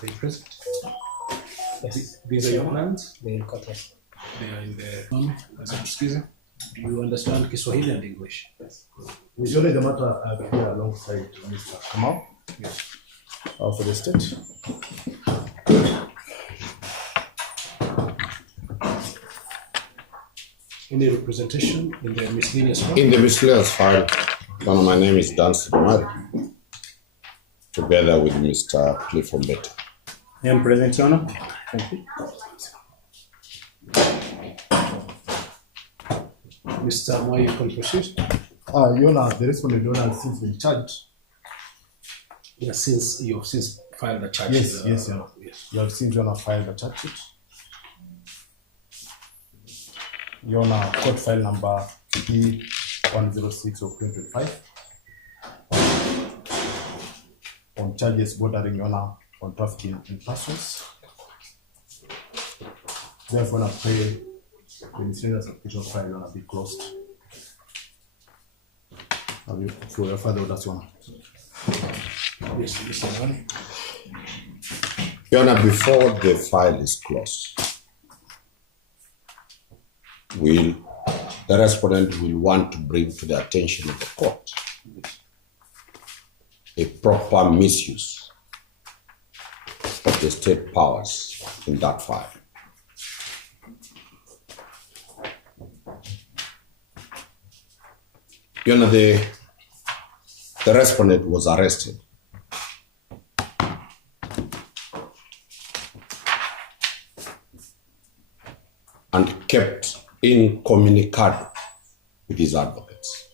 They present. Yes. These are your plans. They are correct. They are in the Do you understand Kiswahili and English? Yes. Usually the matter appear alongside Mr. Kamau. Yes. For the state. Any representation in the miscellaneous file? In the miscellaneous file, my name is Dan Sidimari, together with Mr. Clifford Better. I am present, Your Honor. Thank you. Mr. Moy, you can proceed. Your Honor, the respondent Your Honor has since been charged. Yeah, since you have since filed the charges. Yes, Your Honor. Yes. You have since Your Honor filed the charge sheet. Your Honor, court file number P106 of 2025 on charges bordering, Your Honor, on trafficking in persons. Therefore, I pray the miscellaneous application file, Your Honor, be closed. For your further orders, Your Honor. Yes, Mr. Moy. Your Honor, before the file is closed, the respondent will want to bring to the attention of the court a proper misuse of the state powers in that file. Your Honor, the respondent was arrested and kept incommunicado with his advocates.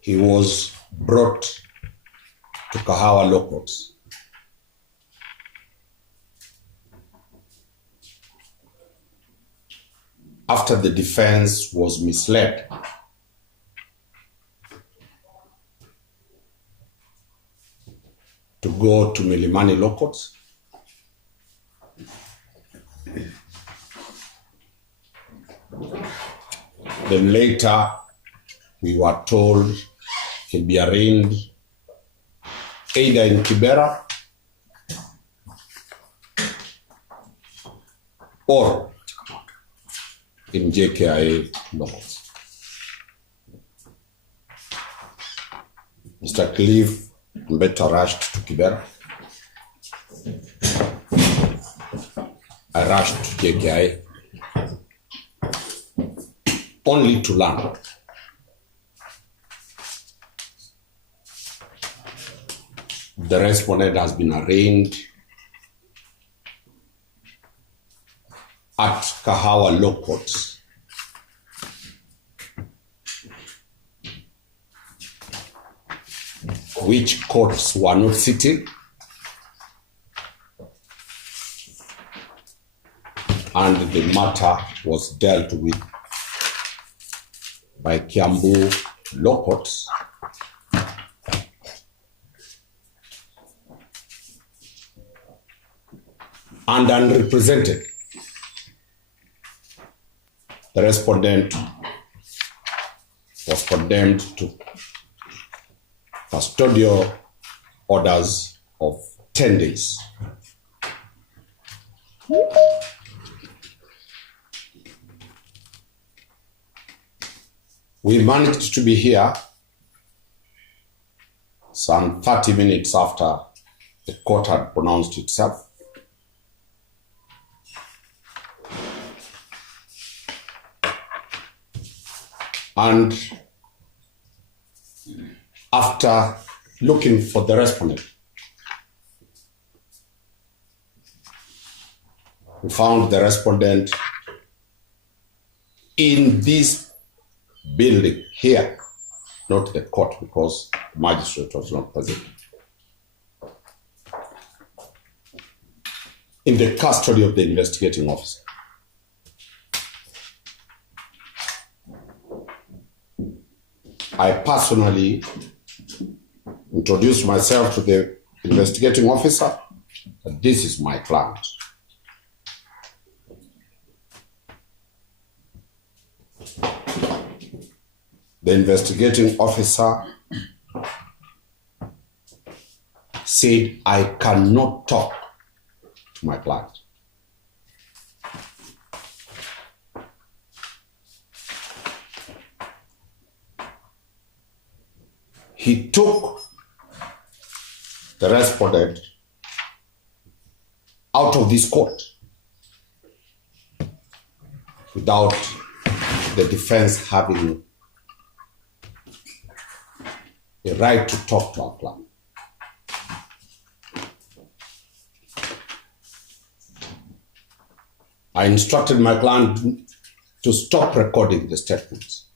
He was brought to Kahawa Law Courts after the defense was misled to go to Milimani Law Courts. Then later, we were told he'll be arraigned either in Kibera or in JKIA Law Courts. Mr. Cliff Better rushed to Kibera. I rushed to JKI only to learn the respondent has been arraigned at Kahawa Law Courts which courts were not sitting, and the matter was dealt with by Kiambu Law Courts and unrepresented. The respondent was condemned to custodial orders of 10 days. We managed to be here some 30 minutes after the court had pronounced itself. And after looking for the respondent, we found the respondent in this building here, not the court, because the magistrate was not present. In the custody of the investigating officer. I personally introduced myself to the investigating officer that this is my client. The investigating officer said, I cannot talk to my client. He took the respondent out of this court without the defense having a right to talk to our client. I instructed my client to stop recording the statements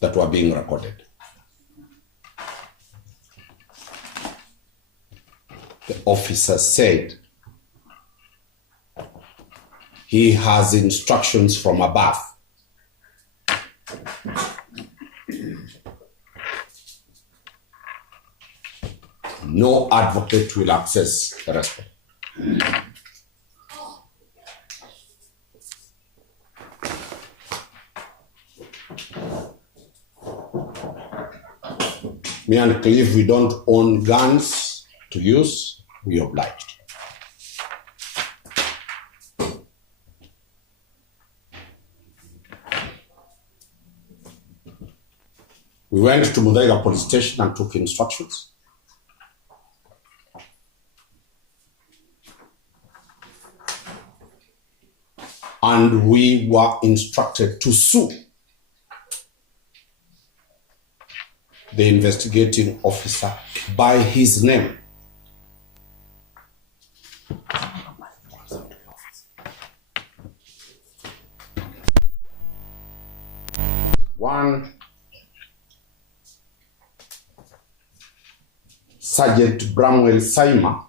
that were being recorded. The officer said he has instructions from above. No advocate will access the respondent. Me and Cliff, we don't own guns to use, we obliged. We went to Muthaiga police station and took instructions. And we were instructed to sue the investigating officer by his name. One, Sergeant Bramwell Saima,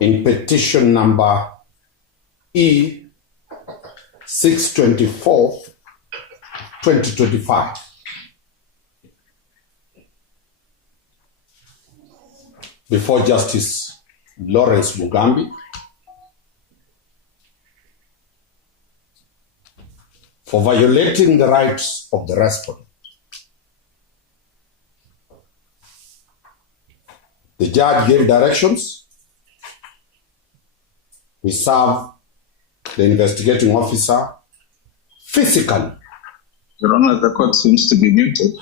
in petition number E 624 2025. Before Justice Lawrence Mugambi for violating the rights of the respondent. The judge gave directions. We serve the investigating officer physically. Your Honor, the court seems to be muted.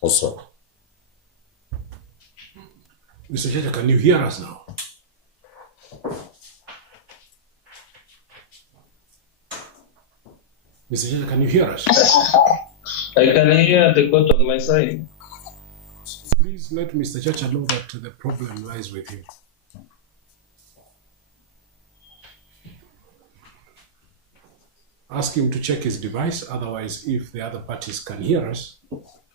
Also. Mr. Judge, can you hear us now? Mr. Judge, can you hear us? I can hear the court on my side. Please let Mr. Judge know that the problem lies with him. Ask him to check his device. Otherwise, if the other parties can hear us,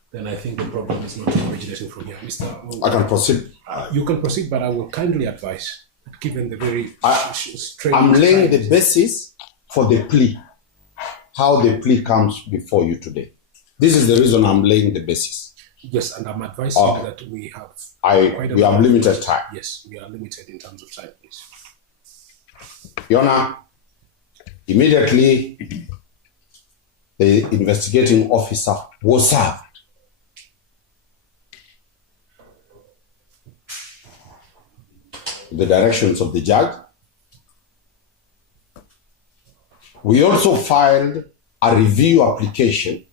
then I think the problem is not originating from here. Mr. I can proceed. You can proceed, but I will kindly advise, given the very strange... I'm laying the basis for the plea, how the plea comes before you today. This is the reason I'm laying the basis. Yes, and I'm advising that we have... we have limited time. Yes, we are limited in terms of time, please. Your Honor, immediately the investigating officer was served. The directions of the judge. We also filed a review application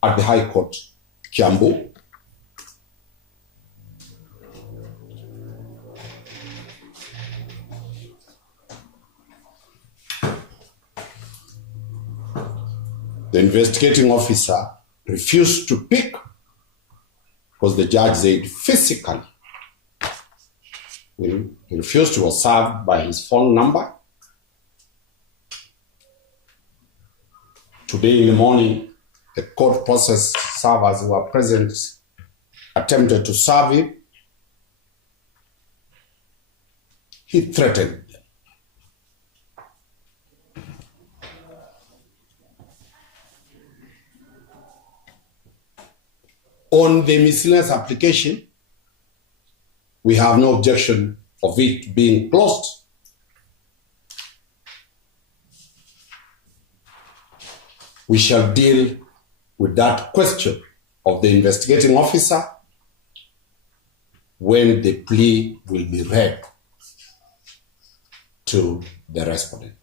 at the High Court, Kiambu. The investigating officer refused to pick because the judge said physically. He refused to be served by his phone number. Today in the morning, the court process servers who were present attempted to serve him. He threatened them. On the miscellaneous application, we have no objection of it being closed. We shall deal with that question of the investigating officer when the plea will be read to the respondent,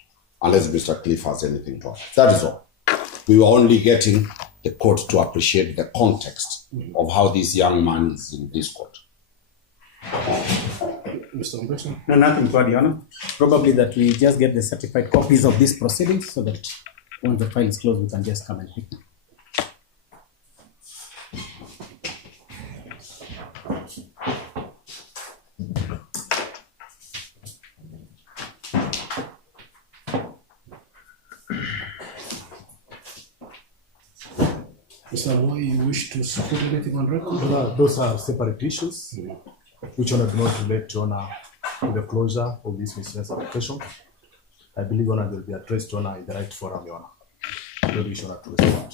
unless Mr. Cliff has anything to add. That is all. We were only getting the court to appreciate the context of how this young man is in this court. Mr. Mbesa? No, nothing to add, Your Honor. Probably that we just get the certified copies of these proceedings so that once the file is closed, we can just come and pick them. Mr. Moy, you wish to put anything on record? Those are separate issues, which Honor do not relate to Honor to the closure of this miscellaneous application. I believe Honor will be addressed to Honor in the right forum, Your Honor. I don't wish Honor to respond.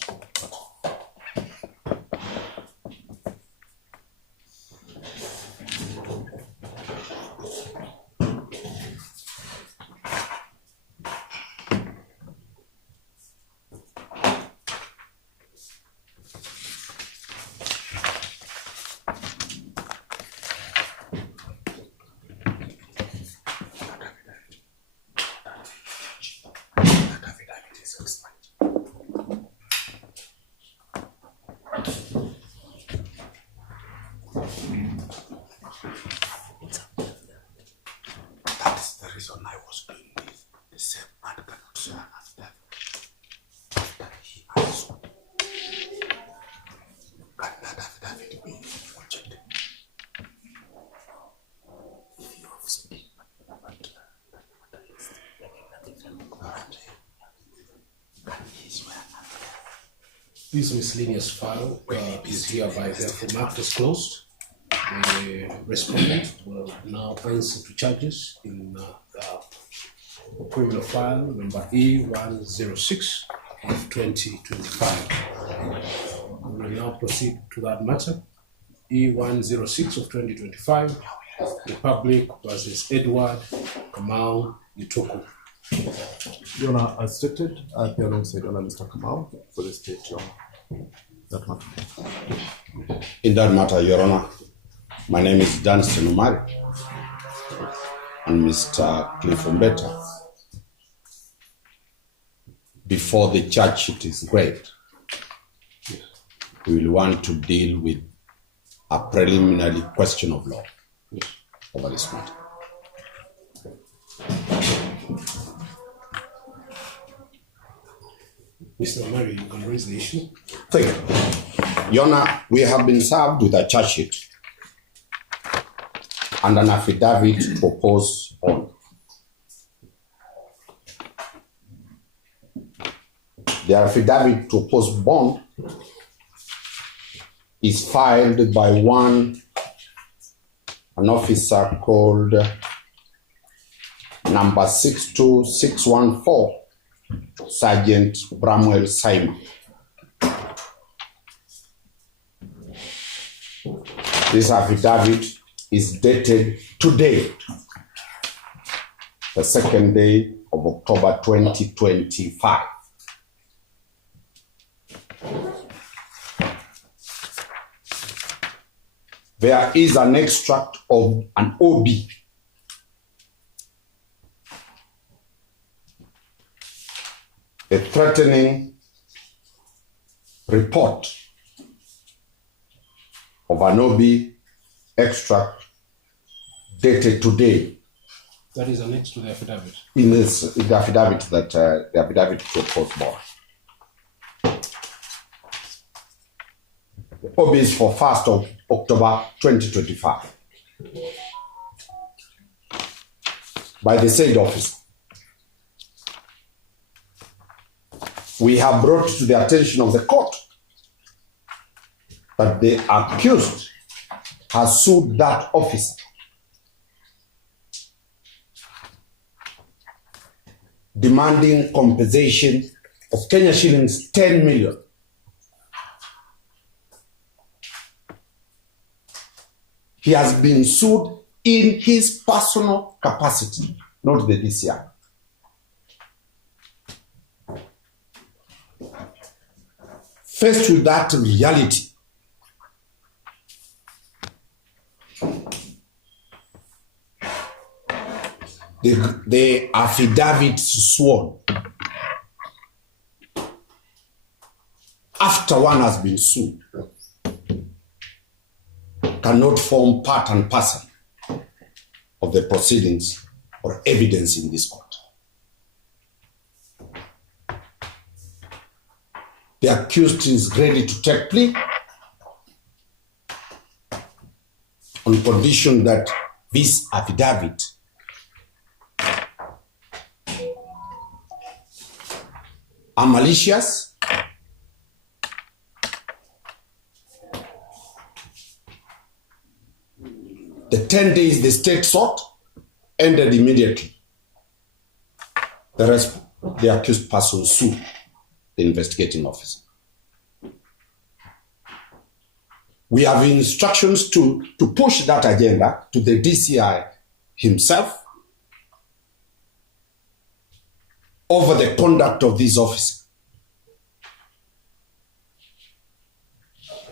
That is the reason I was doing this. The same man cannot share after he also cannot affidavit be rejected. If you have speak, This miscellaneous file is hereby therefore marked as closed. The respondent will now answer to charges in the criminal file number E106 of 2025. We will now proceed to that matter. E106 of 2025, Republic versus Edward Kamau Gituku. Your Honor, as stated, I appear alongside Honor Mr. Kamau for the state, Your Honor. That matter. In that matter, Your Honor, my name is Danston Umari and Mr. Cliff Mbeta. Before the charge sheet is read, we will want to deal with a preliminary question of law over this matter. Mr. Umari, you can raise the issue. Thank you. Your Honor, we have been served with a charge sheet and an affidavit proposed on. The affidavit to post bond is filed by an officer called number 62614, Sergeant Bramwell Simon. This affidavit is dated today, the second day of October 2025. There is an extract of an OB a threatening report of an OB extract dated today. That is annexed to the affidavit. In the affidavit that the affidavit to post bond. The OB is for 1st of October 2025 by the said officer. We have brought to the attention of the court that the accused has sued that officer demanding compensation of Kenya shillings 10 million. He has been sued in his personal capacity, not the DCI. faced with that reality, the affidavit sworn after one has been sued cannot form part and parcel of the proceedings or evidence in this court. The accused is ready to take plea on condition that this affidavit are malicious, the 10 days the state sought ended immediately. The accused person sued the investigating officer. We have instructions to push that agenda to the DCI himself over the conduct of this officer.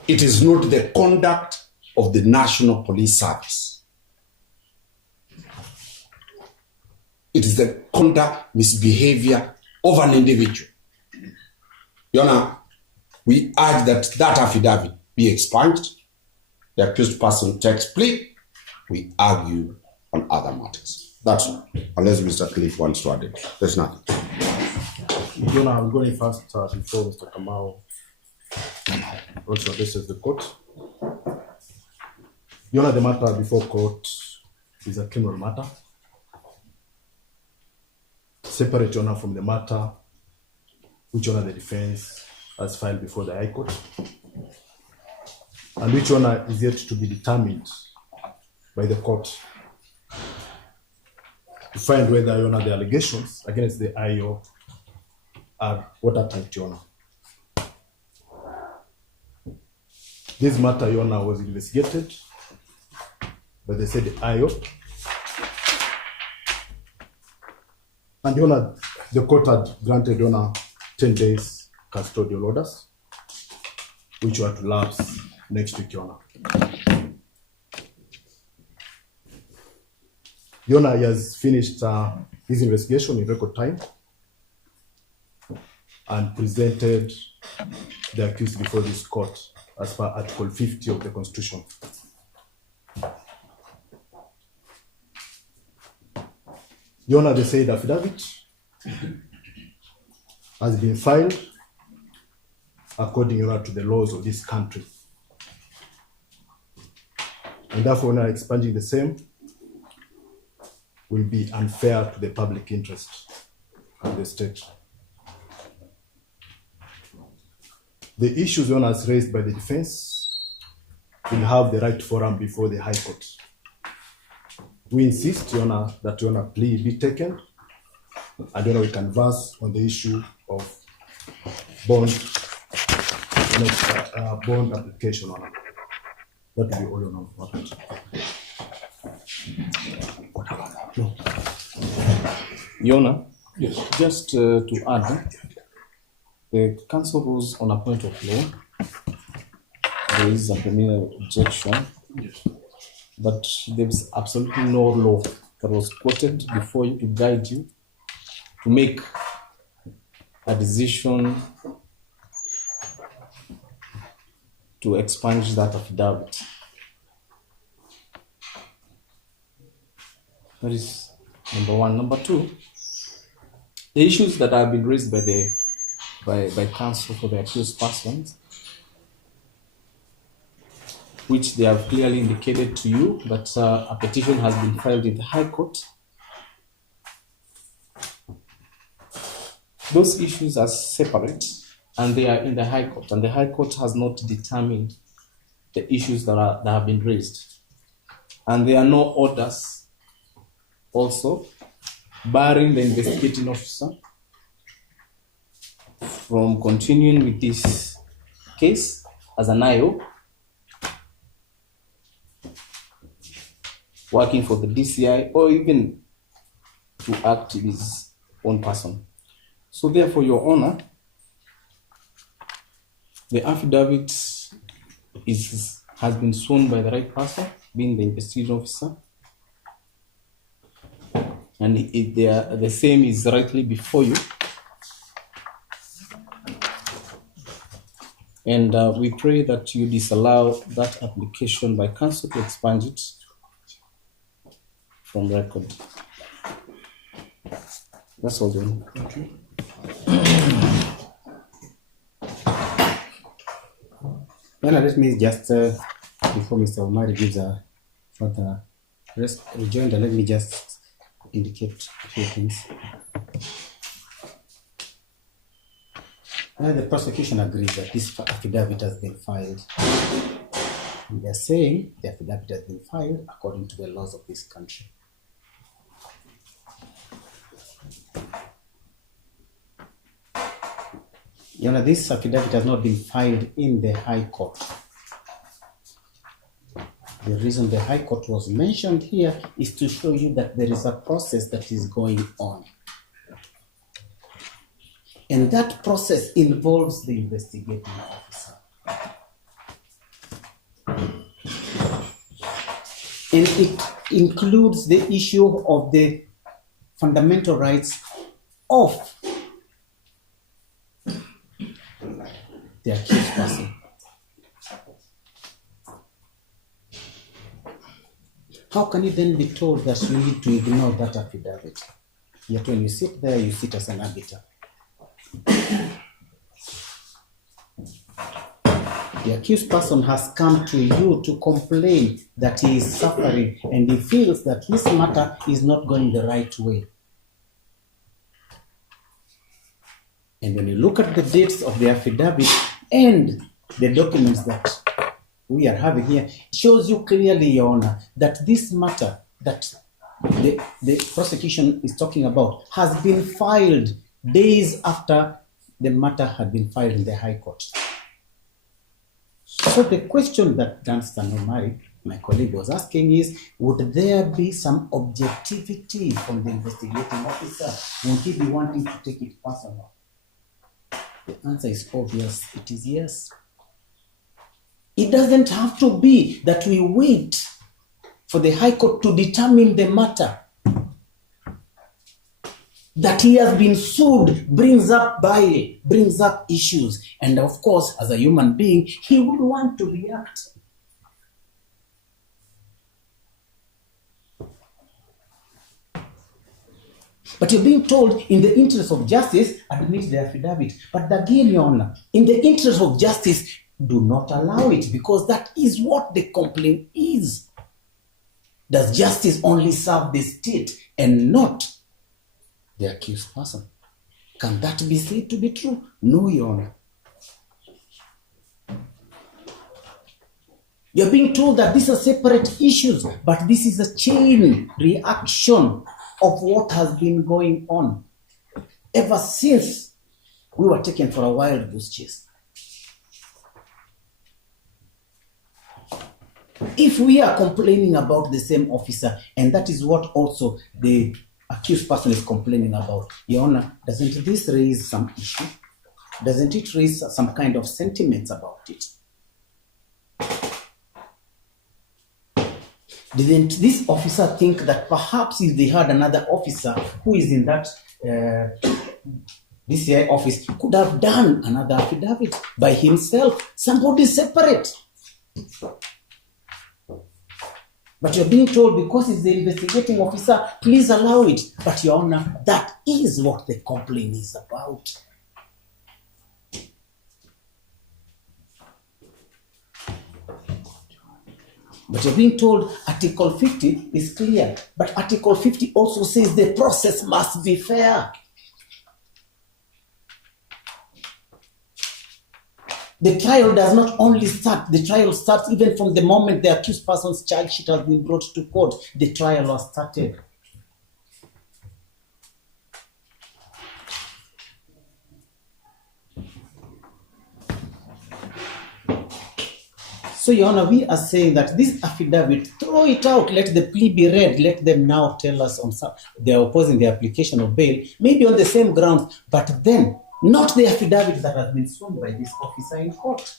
It is not the conduct of the National Police Service. It is the conduct, misbehavior of an individual. Your Honor, we urge that that affidavit be expunged. The accused person takes plea. We argue on other matters. That's all. Unless Mr. Cliff wants to add it. There's nothing. Your Honor, I'm going first before Mr. Kamau also addresses the court. Your Honor, the matter before court is a criminal matter. Separate, Your Honor, from the matter which, Your Honor, the defense has filed before the High Court, and which, Your Honor, is yet to be determined by the court to find whether, Your Honor, the allegations against the IO are watertight, Your Honor. This matter, Your Honor, was investigated by the said IO, and, Your Honor, the court had granted, Your Honor, 10 days custodial orders, which were to lapse next week, Your Honor. Your Honor, he has finished his investigation in record time and presented the accused before this court as per Article 50 of the Constitution. Your Honor, the said affidavit has been filed according, Your Honor, to the laws of this country. And therefore, Your Honor, expunging the same will be unfair to the public interest of the state. The issues, Your Honor, as raised by the defense will have the right forum before the High Court. We insist, Your Honor, that, Your Honor, plea be taken, and, Your Honor, we converse on the issue of bond, bond application, Your Honor. That will be all, Your Honor. No. Your Honor, Yes. just to add, the council rules on a point of law. There is a preliminary objection, Yes. but there is absolutely no law that was quoted before you to guide you to make a decision to expunge that affidavit. That is number one. Number two, the issues that have been raised by counsel for the accused persons, which they have clearly indicated to you that a petition has been filed in the High Court. Those issues are separate and they are in the High Court, and the High Court has not determined the issues that have been raised. And there are no orders also barring the investigating officer from continuing with this case as an IO, working for the DCI, or even to act in his own person. So therefore, Your Honor, The affidavit has been sworn by the right person, being the investigating officer, and the same is rightly before you. And we pray that you disallow that application by counsel to expunge it from record. That's all then. Thank you. Let me just, before Mr. Omari gives a further rejoinder, let me just indicate a few things. The prosecution agrees that this affidavit has been filed. And they're saying the affidavit has been filed according to the laws of this country. This affidavit has not been filed in the High Court. The reason the High Court was mentioned here is to show you that there is a process that is going on. And that process involves the investigating officer. And it includes the issue of the fundamental rights of the accused person. How can you then be told that you need to ignore that affidavit? Yet when you sit there, you sit as an arbiter. The accused person has come to you to complain that he is suffering and he feels that his matter is not going the right way. And when you look at the dates of the affidavit and the documents that we are having here, it shows you clearly, Your Honor, that this matter that the prosecution is talking about has been filed days after the matter had been filed in the High Court. So the question that Dunstan Omari, my colleague, was asking is, would there be some objectivity from the investigating officer? Would he be wanting to take it personal? The answer is obvious. It is yes. It doesn't have to be that we wait for the High Court to determine the matter. That he has been sued brings up issues. And of course, as a human being, he would want to react. But you're being told, in the interest of justice, admit the affidavit. But again, Your Honor, in the interest of justice, do not allow it, because that is what the complaint is. Does justice only serve the state and not the accused person? Can that be said to be true? No, Your Honor. You're being told that these are separate issues, but this is a chain reaction of what has been going on ever since we were taken for a wild goose chase. If we are complaining about the same officer, and that is what also the accused person is complaining about, Your Honor, doesn't this raise some issue? Doesn't it raise some kind of sentiments about it? Didn't this officer think that perhaps if they had another officer who is in that DCI office could have done another affidavit by himself, somebody separate? But you're being told because he's the investigating officer, please allow it. But Your Honor, that is what the complaint is about. But you're being told Article 50 is clear. But Article 50 also says the process must be fair. The trial does not only start, the trial starts even from the moment the accused person's charge sheet has been brought to court. The trial has started. So, Your Honor, we are saying that this affidavit, throw it out, let the plea be read, let them now tell us on some, they are opposing the application of bail, maybe on the same grounds, but then not the affidavit that has been sworn by this officer in court.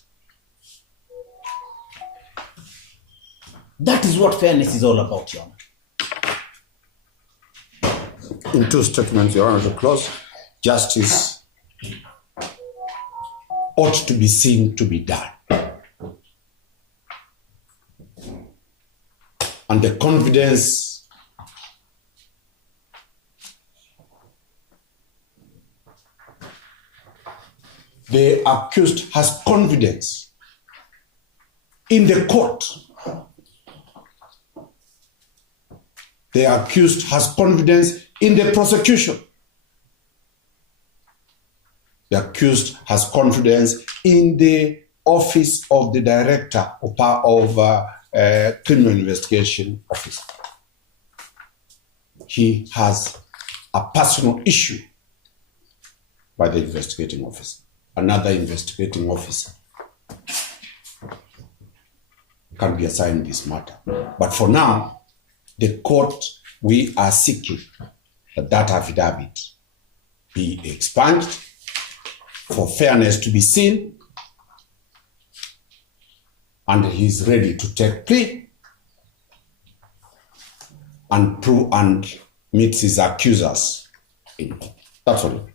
That is what fairness is all about, Your Honor. In two statements, Your Honor, to close, justice ought to be seen to be done. And the confidence the accused has confidence in the court. The accused has confidence in the prosecution. The accused has confidence in the office of the director of criminal investigation officer. He has a personal issue by the investigating officer. Another investigating officer can be assigned this matter. But for now, the court, we are seeking that affidavit be expunged for fairness to be seen, and he's ready to take plea and prove and meet his accusers. That's all.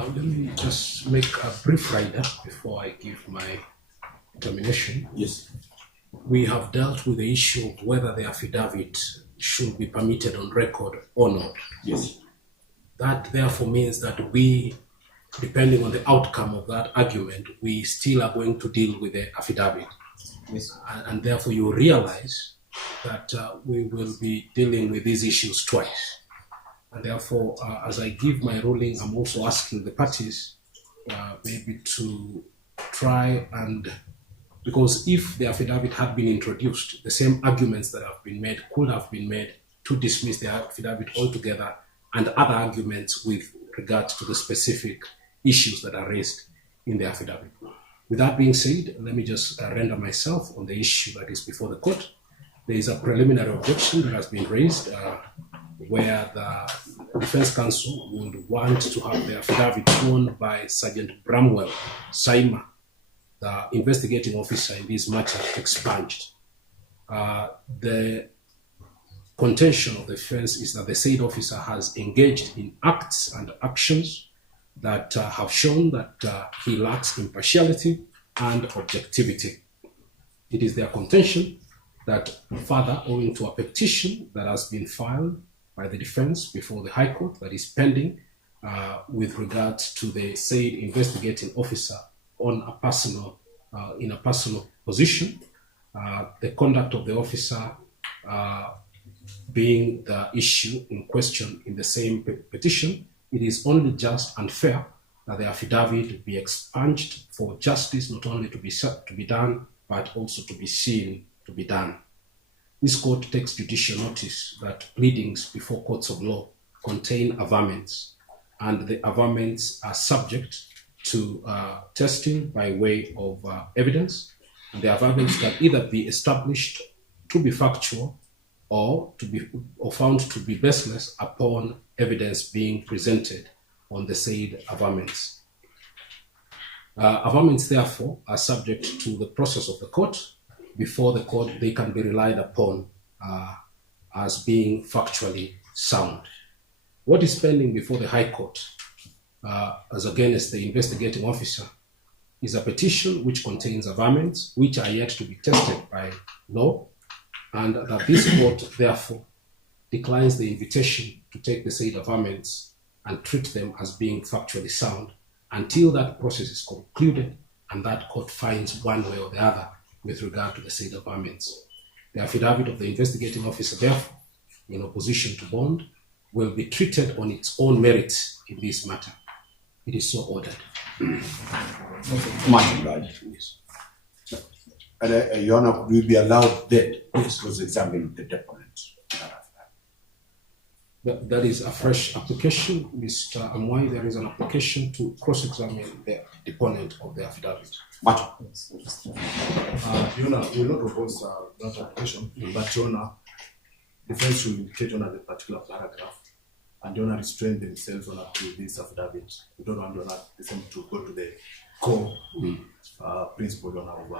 Let me just make a brief rider before I give my termination. Yes. We have dealt with the issue of whether the affidavit should be permitted on record or not. Yes. That therefore means that we, depending on the outcome of that argument, we still are going to deal with the affidavit. Yes. And therefore you realize that we will be dealing with these issues twice. And therefore, as I give my ruling, I'm also asking the parties maybe to try and, because if the affidavit had been introduced, the same arguments that have been made could have been made to dismiss the affidavit altogether, and other arguments with regards to the specific issues that are raised in the affidavit. With that being said, let me just render myself on the issue that is before the court. There is a preliminary objection that has been raised where the defense counsel would want to have the affidavit sworn by Sergeant Bramwell Saima, the investigating officer in this matter, expunged. The contention of the defense is that the said officer has engaged in acts and actions that have shown that he lacks impartiality and objectivity. It is their contention that further, owing to a petition that has been filed by the defense before the High Court that is pending with regards to the said investigating officer on a personal, in a personal position, the conduct of the officer being the issue in question in the same petition, it is only just and fair that the affidavit be expunged for justice not only to be done, but also to be seen to be done. This court takes judicial notice that pleadings before courts of law contain averments, and the averments are subject to testing by way of evidence, and the averments can either be established to be factual or found to be baseless upon evidence being presented on the said averments. Averments, therefore, are subject to the process of the court. Before the court, they can be relied upon as being factually sound. What is pending before the High Court as against the investigating officer is a petition which contains averments which are yet to be tested by law, and that this court therefore declines the invitation to take the said averments and treat them as being factually sound until that process is concluded and that court finds one way or the other with regard to the said averments. The affidavit of the investigating officer, therefore, in opposition to bond, will be treated on its own merits in this matter. It is so ordered. Much obliged. Yes. And Your Honor, could we be allowed then to cross-examine the deponent? That is a fresh application, Mr. Amwai. There is an application to cross-examine the deponent of the affidavit. Much. Your Honor, we will not propose that application, but Your Honor, defense will indicate on a particular paragraph, and Your Honor restrain themselves on to this affidavit. We don't want Your Honor to go to the core principle Your Honor, of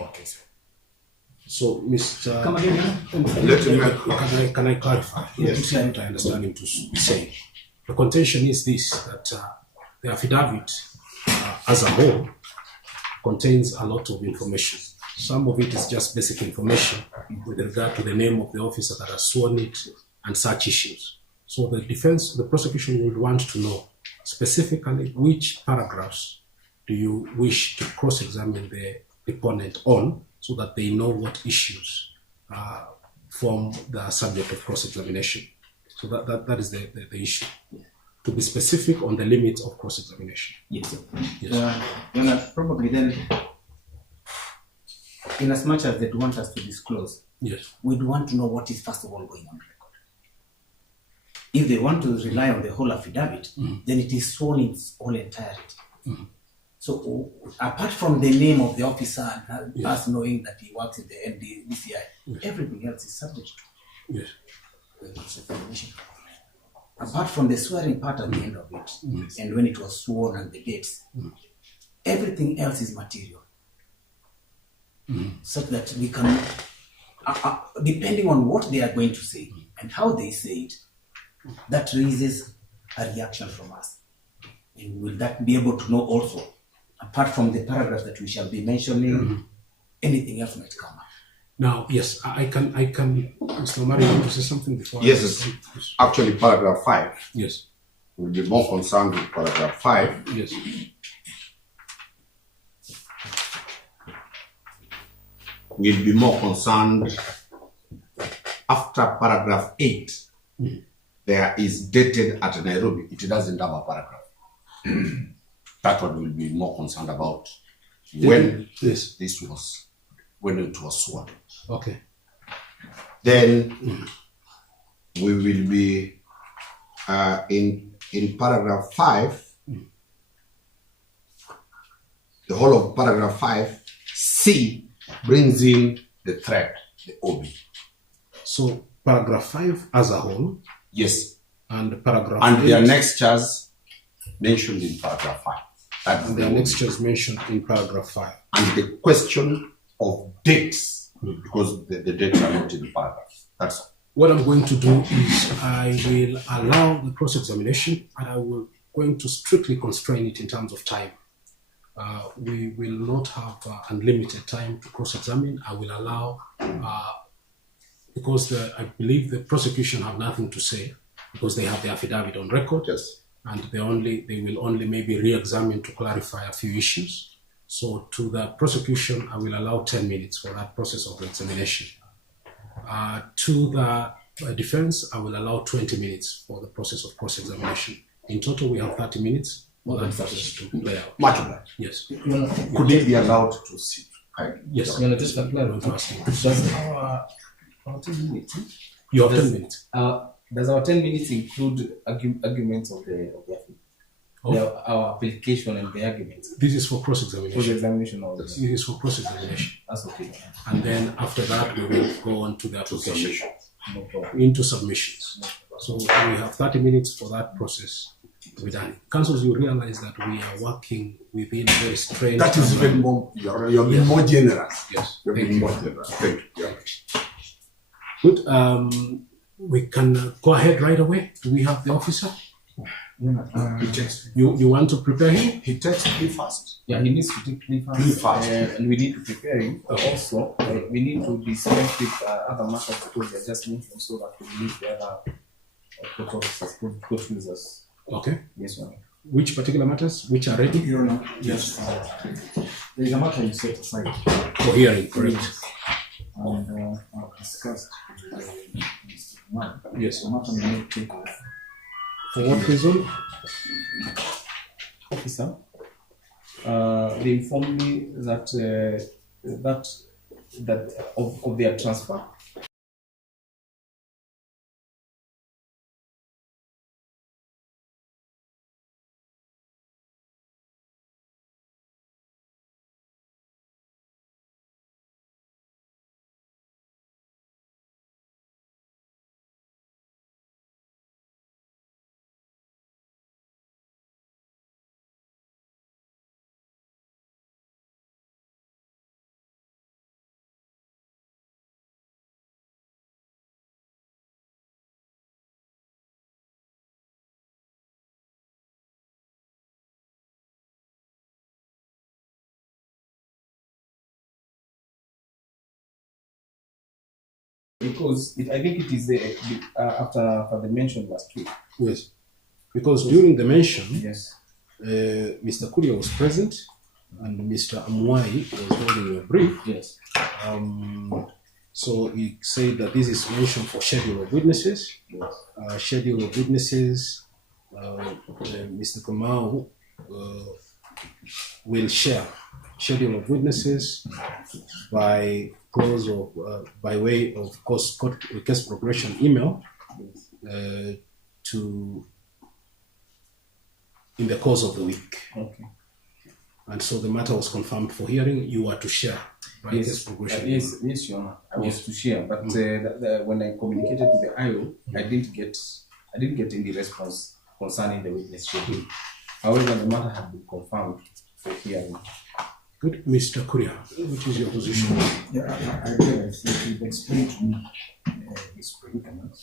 our case. So, Mr. Come again, Let him Can I clarify? Yes. I understand him to be saying. The contention is this, that the affidavit as a whole contains a lot of information. Some of it is just basic information with regard to the name of the officer that has sworn it and such issues. So the prosecution would want to know specifically which paragraphs do you wish to cross-examine the deponent on, so that they know what issues form the subject of cross-examination. So that is the issue. To be specific on the limits of cross-examination. Yes. Yes. Your Honor, probably then, in as much as they want us to disclose, Yes. we'd want to know what is first of all going on record. If they want to rely on the whole affidavit, then it is sworn in its whole entirety. So apart from the name of the officer and us knowing that he works in the NDCI, everything else is subject to Yes. apart from the swearing part at the end of it, and when it was sworn and the dates, everything else is material. So that we can, depending on what they are going to say and how they say it, that raises a reaction from us. And will that be able to know also, apart from the paragraph that we shall be mentioning, anything else might come up? Now, yes, I can, Mr. Omari, you want to say something before? Yes, actually paragraph 5. Yes. We'll be more concerned with paragraph 5. Yes. We'll be more concerned after paragraph 8. There is dated at Nairobi. It doesn't have a paragraph. That one will be more concerned about when this was, when it was sworn. Okay. Then we will be in paragraph 5. The whole of paragraph 5 C brings in the threat, the OB. So paragraph 5 as a whole. Yes. And paragraph and 8. their annexures mentioned in paragraph 5. That's and the annexures mentioned in paragraph 5. And the question of dates, because the dates are not in the paragraph. That's all. What I'm going to do is I will allow the cross-examination, and I will going to strictly constrain it in terms of time. We will not have unlimited time to cross-examine. I will allow, because I believe the prosecution have nothing to say, because they have the affidavit on record. Yes. And they will only maybe re-examine to clarify a few issues. So to the prosecution, I will allow 10 minutes for that process of examination. To the defense, I will allow 20 minutes for the process of cross-examination. In total, we have 30 minutes for that process to play out. Much of that. Yes. Could he be allowed to sit? Yes. You know, just a clarity. Does our 10 minutes? You have 10 minutes. Does our 10 minutes include arguments of the our application and the arguments? This is for cross-examination. Cross-examination of This is for cross-examination. That's okay. And then after that, we will go on to the application. No problem. Into submissions. So we have 30 minutes for that process to be done. Councils, you realize that we are working within a very strange. That is even more, you're being more generous. Yes. You're being more generous. Thank you. Good. We can go ahead right away. Do we have the officer? He takes, You want to prepare him? he takes me first. Yeah, he needs to take leave first. And we need to prepare him. Also, we need to dispense with other matters because they are just mentioned so that we leave the other court officers, court users. Okay. Yes, ma'am. Which particular matters? Which are ready? Your Honor, yes. There is a matter you set aside. For hearing, correct? And I've discussed with Mr. Kumar. Yes. The matter may not take off. For what reason? Officer, they informed me that of their transfer. Because I think it is after the mention last week. Yes. Because during the mention, Yes. Mr. Kuria was present and Mr. Amwai was holding a brief. Yes. So he said that this is mentioned for schedule of witnesses. Yes. Schedule of witnesses, Mr. Kamau will share schedule of witnesses by close of by way of course court request progression email to in the course of the week. Okay. And so the matter was confirmed for hearing. You are to share by request progression. Yes, Your Honor. I was to share, but when I communicated to the IO, I didn't get any response concerning the witness schedule. However, the matter had been confirmed for hearing. Good, Mr. Kuria, which is your position? Yeah, I realize that you've explained to me his predicament.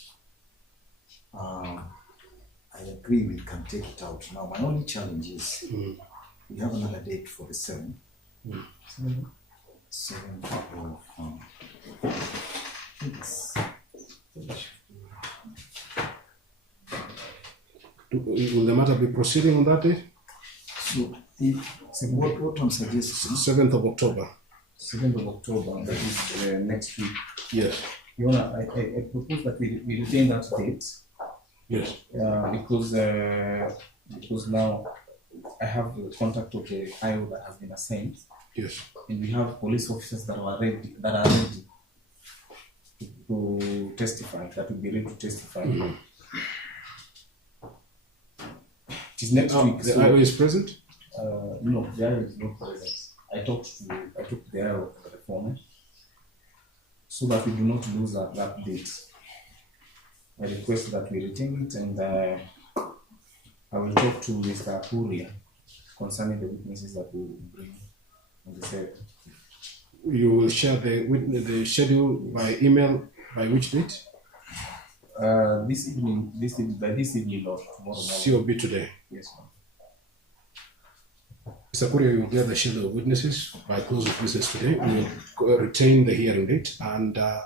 I agree we can take it out. Now, my only challenge is we have another date for the 7th. 7th of Will the matter be proceeding on that day? So, what I'm suggesting? 7th of October. 7th of October, that is next week. Yes. Your Honor, I propose that we retain that date. Yes. Because now I have the contact of the IO that has been assigned. Yes. And we have police officers that are ready to testify, that will be ready to testify. It is next week. The IO is present? No, the IO is not present. I talked to the IO for the phone, so that we do not lose that date. I request that we retain it, and I will talk to Mr. Akuria concerning the witnesses that we will bring on the 7th. You will share the schedule by email by which date? This evening, by this evening or tomorrow morning. COB today. Yes, ma'am. Mr. Kuria, you will get the schedule of witnesses by close of business today. We will retain the hearing date, and the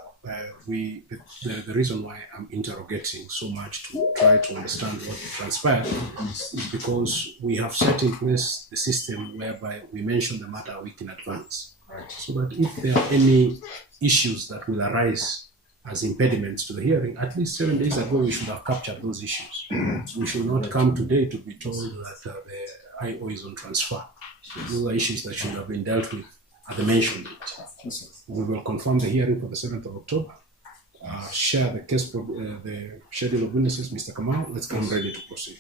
reason why I'm interrogating so much to try to understand what transpired is because we have set in place the system whereby we mention the matter a week in advance. Right. So that if there are any issues that will arise as impediments to the hearing, at least 7 days ago we should have captured those issues. So we should not come today to be told that the IO is on transfer. Those are issues that should have been dealt with at the mentioned date. We will confirm the hearing for the 7th of October. Share the case, the schedule of witnesses, Mr. Kamau. Let's come ready to proceed.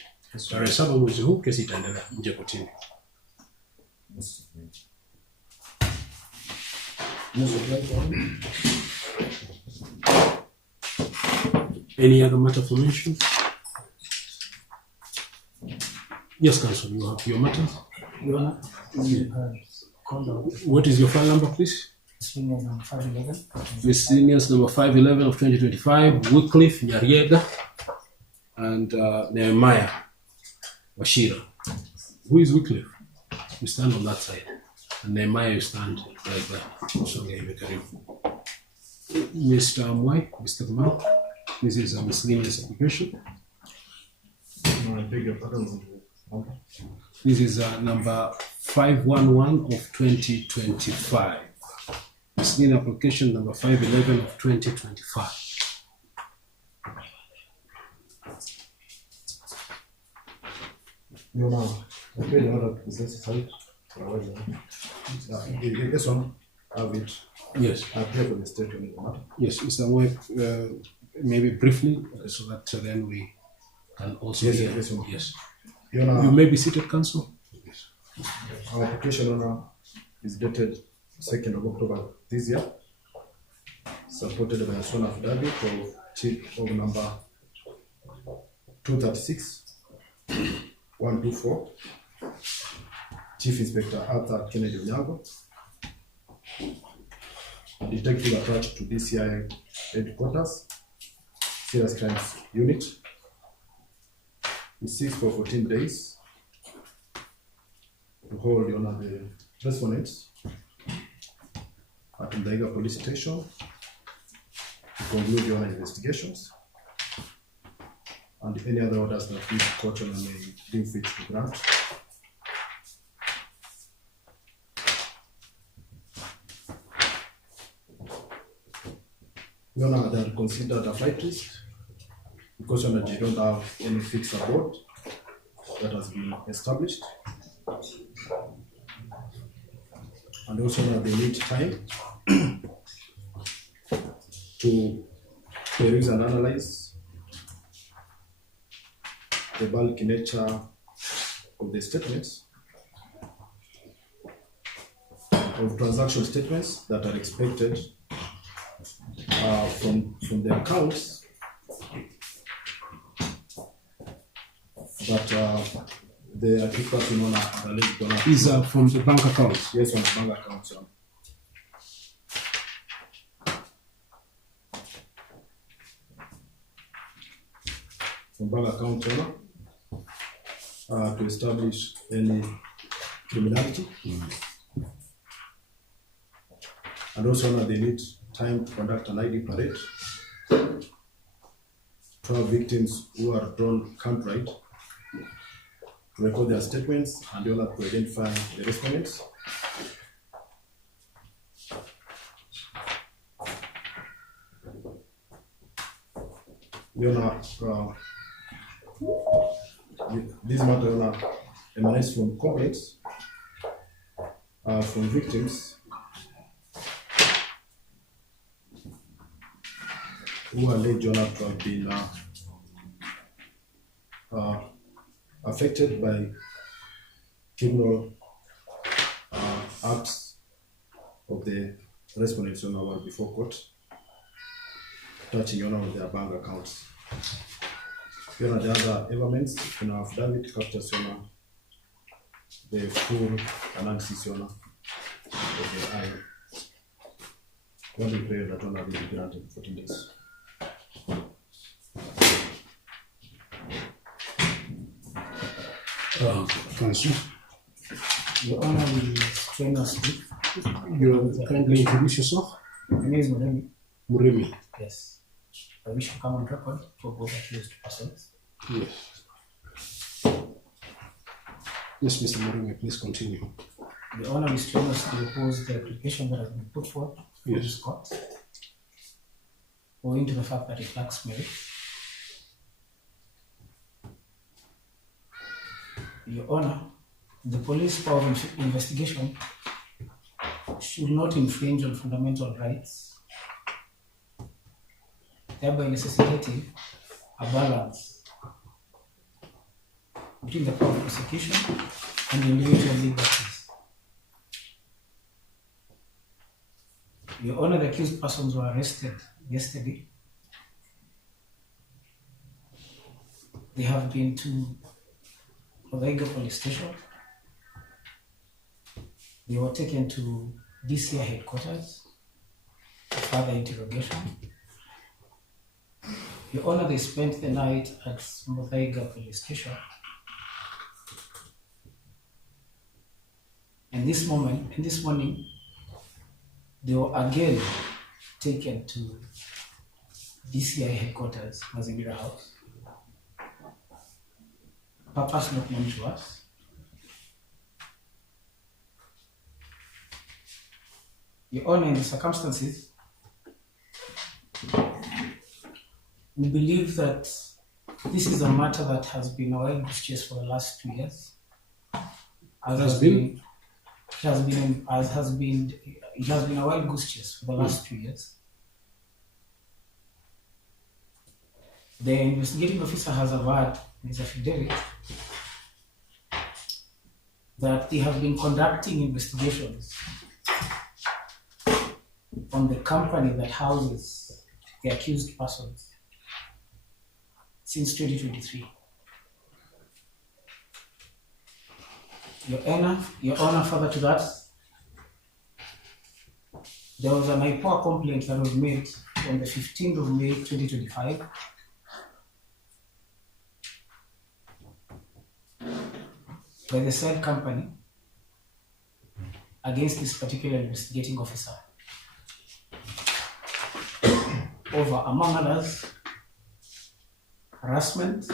Tarehe 7 mwezi huu kesi itaendelea nje kotini. Any other matter for mention? Yes, Counsel, you have your matter. What is your file number, please? Senior number 511. Miscellaneous number 511 of 2025, Wycliffe Nyariega and Nehemiah Washira. Who is Wycliffe? You stand on that side. And Nehemiah, you stand right there. So, Mr. Mwai, Mr. Kamau, this is a miscellaneous application. This is number 511 of 2025. Miscellaneous application number 511 of 2025. You know, I paid a lot of business side. This one, I have it. Yes. I pay for the statement. Yes, Mr. Mwai, maybe briefly, so that then we can also hear. Yes. You may be seated, Counsel. Yes. Our application is dated 2nd of October this year, supported by a sworn affidavit of Chief of number 236 124, Chief Inspector Arthur Kennedy Onyango, detective attached to DCI headquarters, Serious Crimes Unit. It seeks for 14 days to hold the respondents at Ndaiga Police Station to conclude your investigations and any other orders that this court may deem fit to grant. Your Honor, they are considered a flight risk because you don't have any fixed abode that has been established. And also they need time to peruse and analyze the bulk nature of the statements, of transaction statements that are expected from the accounts that the accused person are alleged to have. These are from the bank accounts? Yes, from the bank accounts. From bank account owner, to establish any criminality. And also, Your Honor, they need time to conduct an ID parade, 12 victims who are drawn countright, to record their statements, and Your Honor, to identify the respondents. Your Honor, this matter, Your Honor, emanates from complaints from victims who are alleged, Your Honor, to have been affected by criminal acts of the respondents, Your Honor, before court, touching, Your Honor, their bank accounts. Your Honor, the other elements in our affidavit captures, Your Honor, the full analysis, Your Honor, of the iron. When we pray that, Your Honor, will be granted 14 days. Counsel, Your Honor, will train us with. you kindly introduce yourself. My name is Muremi. Muremi. Yes. I wish to come on record for both accused persons. Yes. Yes, Mr. Muremi, please continue. Your Honor, will train us to oppose the application that has been put forward for Yes. this court, owing to the fact that it lacks merit. Your Honor, the police power of investigation should not infringe on fundamental rights, thereby necessitating a balance between the power of prosecution and individual liberties. Your Honor, the accused persons were arrested yesterday. They have been to Odaiga police station. They were taken to DCI headquarters for further interrogation. Your Honor, they spent the night at Odaiga police station. And this morning, they were again taken to DCI headquarters, Mazingira House. Purpose not known to us. Your Honor, in the circumstances, we believe that this is a matter that has been a wild goose chase for the last 2 years. It has been a wild goose chase for the last 2 years. The investigating officer has averred in his affidavit that they have been conducting investigations on the company that houses the accused persons since 2023. Your Honor, further to that, there was an IPOA complaint that was made on the 15th of May 2025 by the said company against this particular investigating officer over, among others, harassment,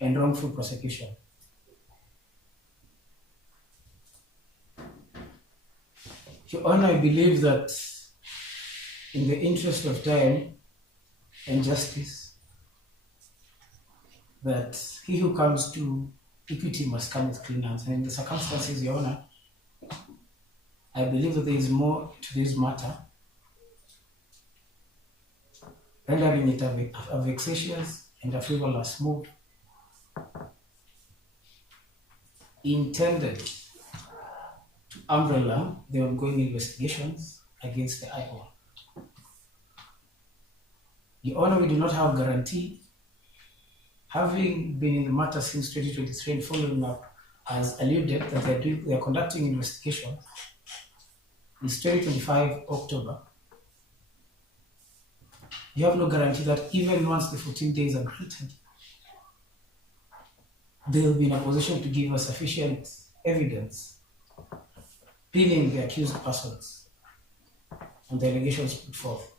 and wrongful prosecution. Your Honor, I believe that in the interest of time and justice, that he who comes to equity must come with clean hands. And in the circumstances, Your Honor, I believe that there is more to this matter, rendering it a vexatious and a frivolous move intended to umbrella the ongoing investigations against the IPOA. Your Honor, we do not have guarantee. Having been in the matter since 2023 and following up, as alluded, that they are conducting investigation, is 2025 October. you have no guarantee that even once the 14 days are granted, they will be in a position to give us sufficient evidence pinning the accused persons on the allegations put forth.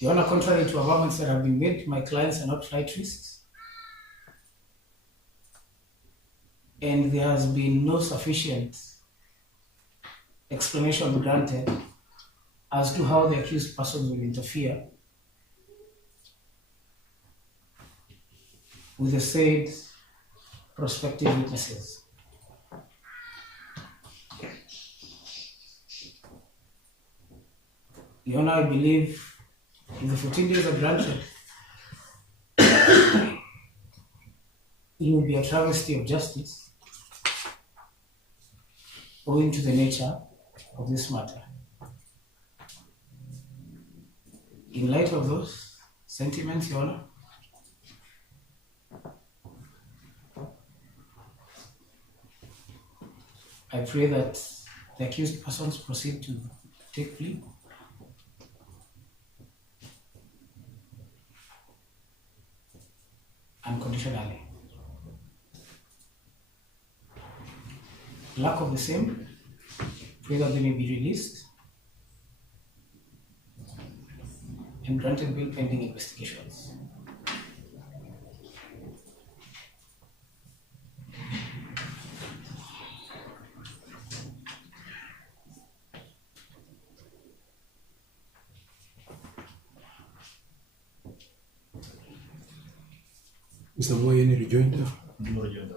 Your Honor, contrary to arguments that have been made, my clients are not flight risks, and there has been no sufficient explanation granted as to how the accused persons will interfere with the said prospective witnesses. Your Honor, I believe if the 14 days are granted, it will be a travesty of justice owing to the nature of this matter. In light of those sentiments, Your Honor, I pray that the accused persons proceed to take plea unconditionally. Lack of the same, pray that they may be released and granted bail pending investigations. Mr. Moy, any rejoinder? No rejoinder.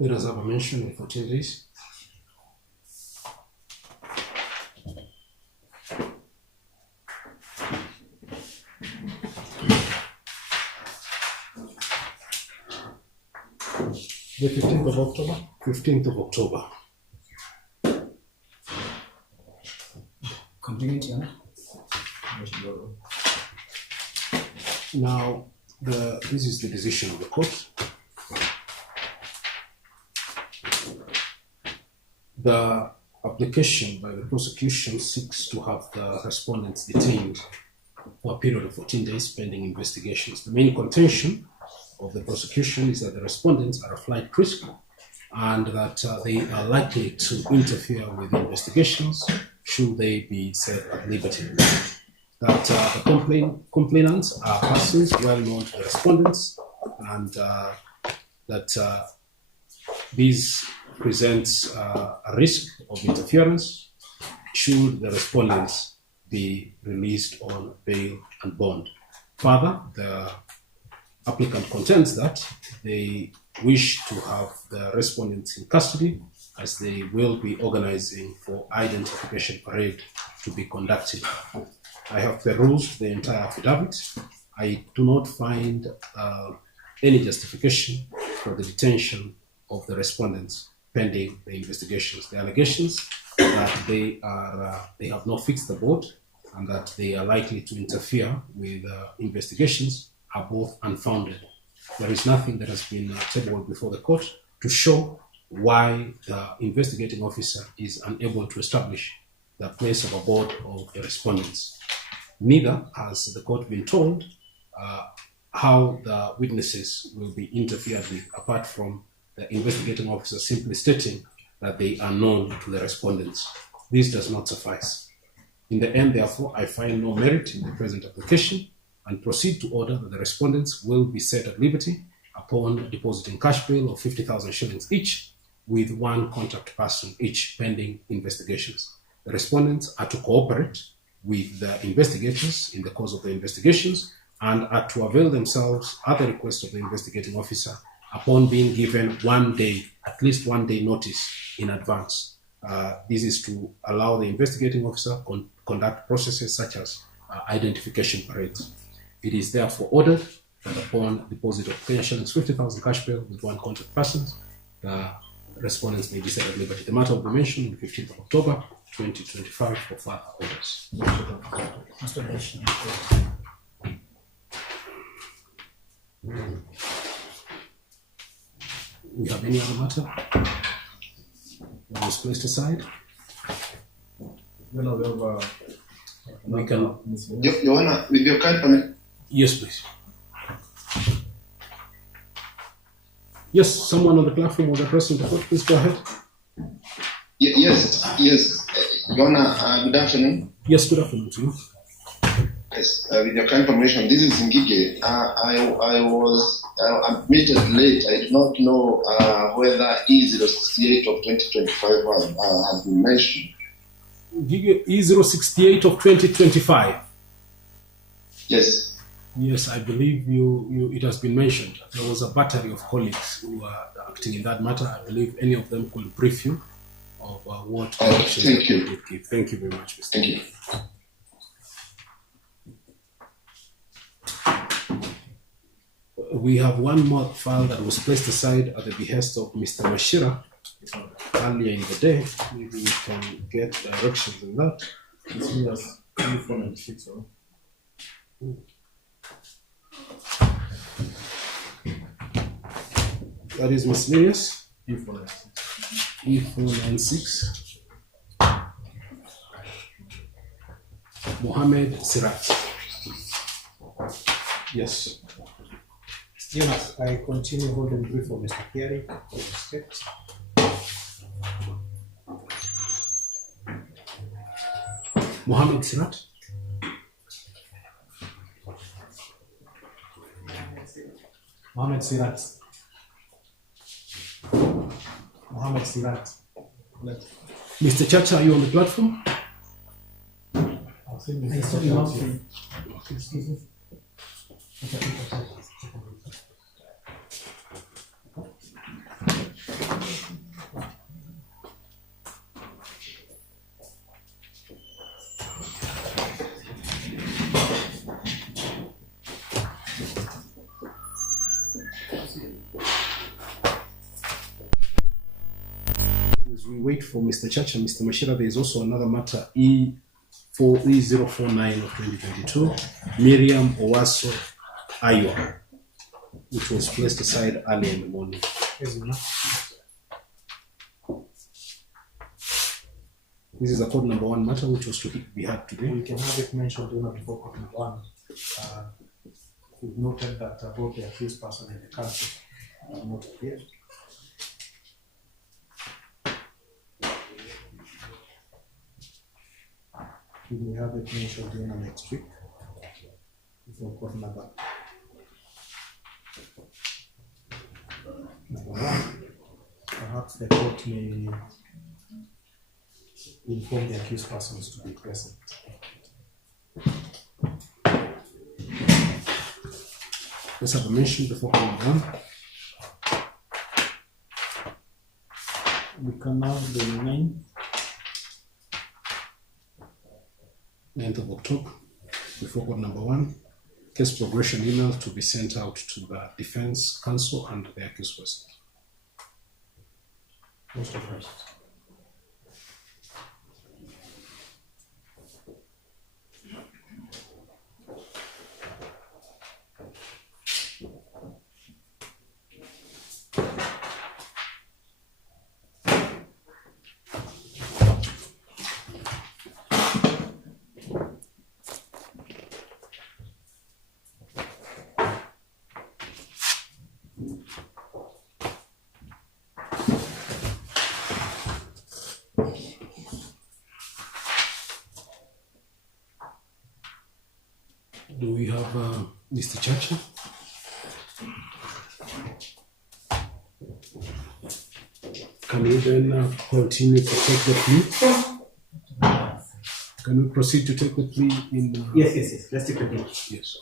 Let us have a mention in 14 days. The 15th of October? 15th of October. Continue, Tiana. Now, this is the decision of the court. The application by the prosecution seeks to have the respondents detained for a period of 14 days pending investigations. The main contention of the prosecution is that the respondents are a flight risk and that they are likely to interfere with investigations should they be set at liberty. That the complainants are persons well known to the respondents and that these presents a risk of interference should the respondents be released on bail and bond. Further, the applicant contends that they wish to have the respondents in custody as they will be organizing for identification parade to be conducted. I have perused the entire affidavit. I do not find any justification for the detention of the respondents pending the investigations. The allegations that they have not fixed the board and that they are likely to interfere with investigations are both unfounded. There is nothing that has been tabled before the court to show why the investigating officer is unable to establish the place of abode of the respondents. Neither has the court been told how the witnesses will be interfered with, apart from the investigating officer simply stating that they are known to the respondents. This does not suffice. In the end, therefore, I find no merit in the present application and proceed to order that the respondents will be set at liberty upon depositing cash bail of 50,000 shillings each, with one contact person each, pending investigations. The respondents are to cooperate with the investigators in the course of the investigations and are to avail themselves at the request of the investigating officer upon being given 1 day, at least 1 day notice in advance. This is to allow the investigating officer conduct processes such as identification parades. It is therefore ordered that upon deposit of Kenya shillings 50,000 cash bail with one contact person, the respondents may be set at liberty. The matter will be mentioned on the 15th of October 2025 for further orders. We have any other matter that was placed aside? We can. Your Honor, with your kind permission. Yes, please. Yes, someone on the platform was addressing the court. Please go ahead. Yes. Your Honor, good afternoon. Yes, good afternoon to you. Yes, with your kind permission, this is Ngige. I was admitted late. I did not know whether E068 of 2025 has been mentioned. E068 of 2025. Yes. Yes, I believe you. It has been mentioned. There was a battery of colleagues who are acting in that matter. I believe any of them could brief you of what. Thank you. Thank you very much, Mr. Thank you. We have one more file that was placed aside at the behest of Mr. Mashira earlier in the day. Maybe we can get directions on that. That is miscellaneous. E496. Mohammed Sirat. Yes. Yes, I continue holding brief for Mr. Pieri for the state. Mohammed Sirat. Mohammed Sirat. Mohammed Sirat. Mr. Chacha, are you on the platform? I saw you last time. Excuse me. As we wait for Mr. Chacha, Mr. Mashira, there is also another matter, E049 of 2022, Miriam Owaso Aywa, which was placed aside early in the morning. This is a code number 1 matter which was to be had today. We can have it mentioned before code number 1. We've noted that both the accused person and the counsel have not appeared. We have it mentioned next week before code number 1. Perhaps the court may inform the accused persons to be present. Let's have a mention before code number 1. We can now the 9th of October, before court number 1, case progression email to be sent out to the defense counsel and the accused person. Most of us. Do we have Mr. Chacha? Can we then continue to take the plea? Can we proceed to take the plea in? Yes. Let's take the plea. Yes.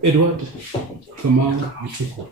Edward Kamau Gituku.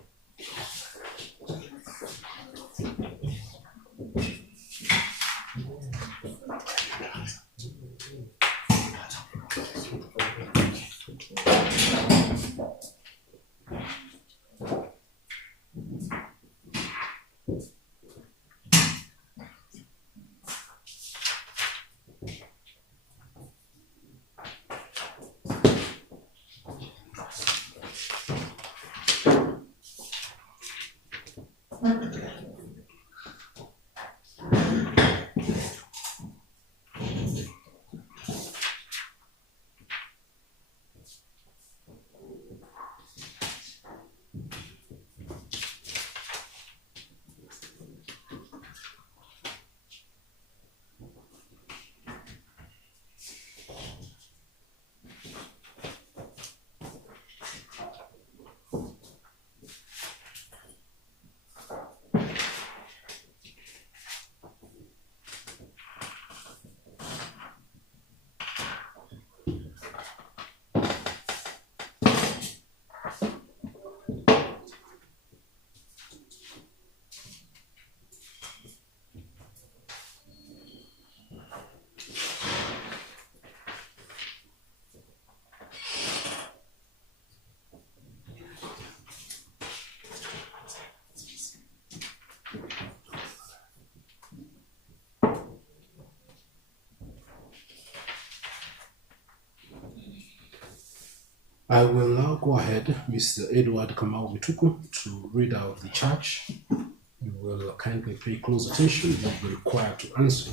I will now go ahead, Mr. Edward Kamau Gituku, to read out the charge. You will kindly pay close attention. You will be required to answer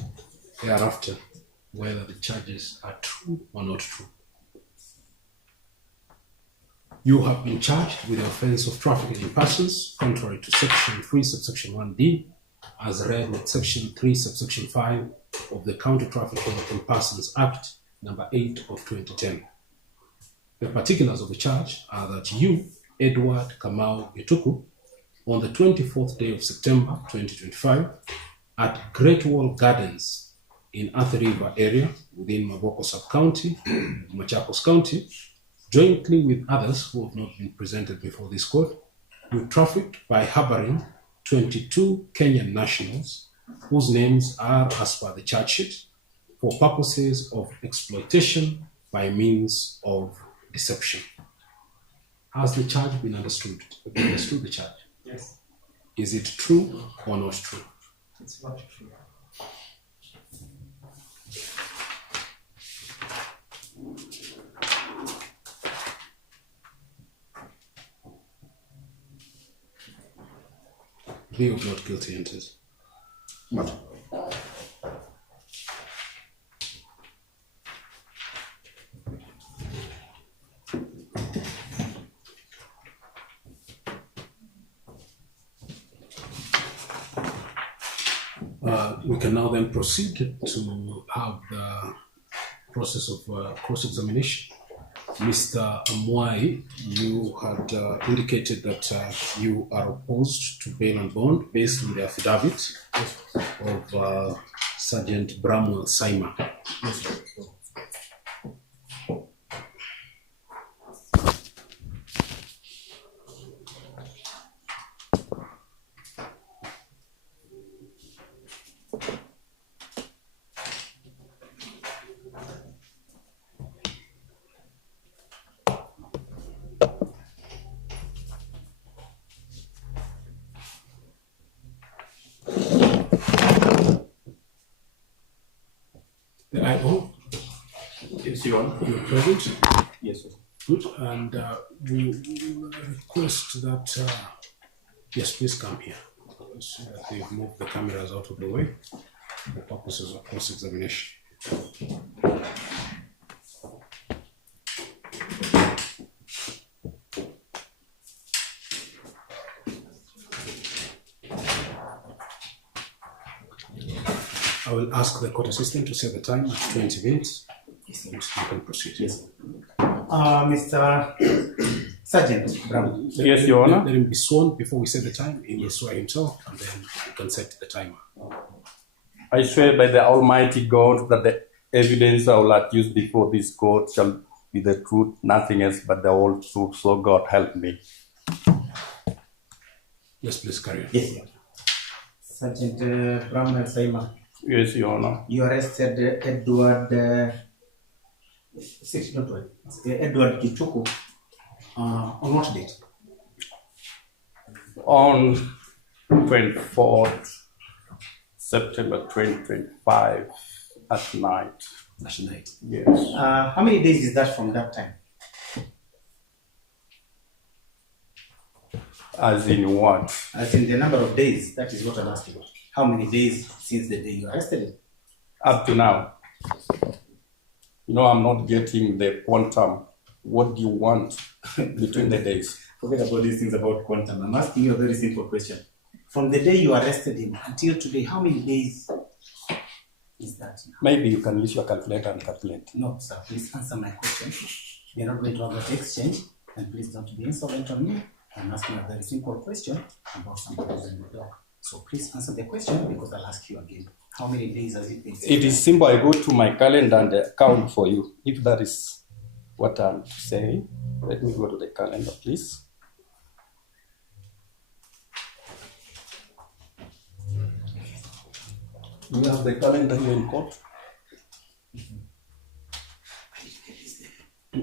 thereafter whether the charges are true or not true. You have been charged with the offense of trafficking in persons, contrary to Section 3, subsection 1D, as read with Section 3, subsection 5 of the County Trafficking in Persons Act, number 8 of 2010. The particulars of the charge are that you, Edward Kamau Gituku, on the 24th day of September 2025, at Great Wall Gardens in Athi River area within Maboko Sub-County, Machakos County, jointly with others who have not been presented before this court, you trafficked by harboring 22 Kenyan nationals whose names are as per the charge sheet for purposes of exploitation by means of deception. Has the charge been understood? Have you understood the charge? Yes. Is it true or not true? It's not true. Plea of not guilty enters. Madam. We can now then proceed to have the process of cross-examination. Mr. Amwai, you had indicated that you are opposed to bail and bond based on the affidavit of Sergeant Bramwell Saima. The IO, Yes, Your Honor. you're present. Yes, sir. Good. And we will request that, yes, please come here. So that they've moved the cameras out of the way for purposes of cross-examination. I will ask the court assistant to set the time at 20 minutes. Yes, You can proceed. Yes. Mr. Sergeant Brown. Yes, Your Honor. Let him be sworn before we set the time. He will swear himself, and then you can set the timer. I swear by the Almighty God that the evidence I will accuse before this court shall be the truth, nothing else but the whole truth. So God help me. Yes, please carry on. Yes, Your Honor. Sergeant Brown and Saima, Yes, Your Honor. you arrested Edward Edward Gituku on what date? On 24th September 2025 at night. Last night. Yes. How many days is that from that time? As in what? As in the number of days, that is what I'm asking. How many days since the day you arrested him? Up to now. You know, I'm not getting the quantum. What do you want between the days? Forget about these things about quantum. I'm asking you a very simple question. From the day you arrested him until today, how many days is that now? Maybe you can use your calculator and calculate. No, sir, please answer my question. We are not going to have that exchange, and please don't be insolent on me. I'm asking a very simple question about something in the clock. So please answer the question because I'll ask you again. How many days has it been? It is simple. I go to my calendar and count for you. If that is what I'm saying, let me go to the calendar, please. Do you have the calendar here in court?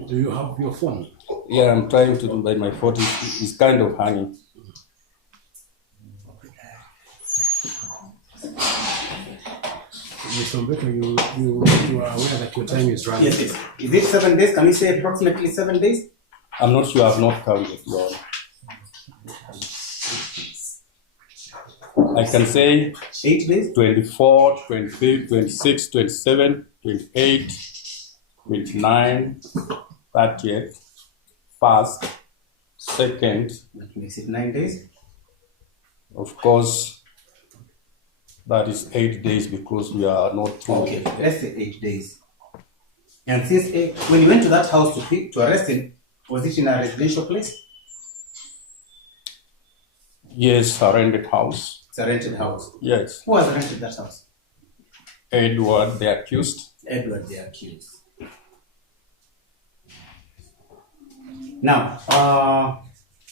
Do you have your phone? Yeah, I'm trying to do by my phone. It's kind of hanging. Mr. Mbeka, you are aware that your time is running? Yes, yes. Is it 7 days? Can you say approximately 7 days? I'm not sure. I've not counted, Your Honor. I can say 8 days? 24, 25, 26, 27, 28, 29, 30th, 1st, 2nd. That makes it 9 days. Of course, that is 8 days because we are not through. Okay, let's say 8 days. And since when you went to that house to arrest him, was it in a residential place? Yes, a rented house. It's a rented house. Yes. Who has rented that house? Edward, the accused. Edward, the accused. Now,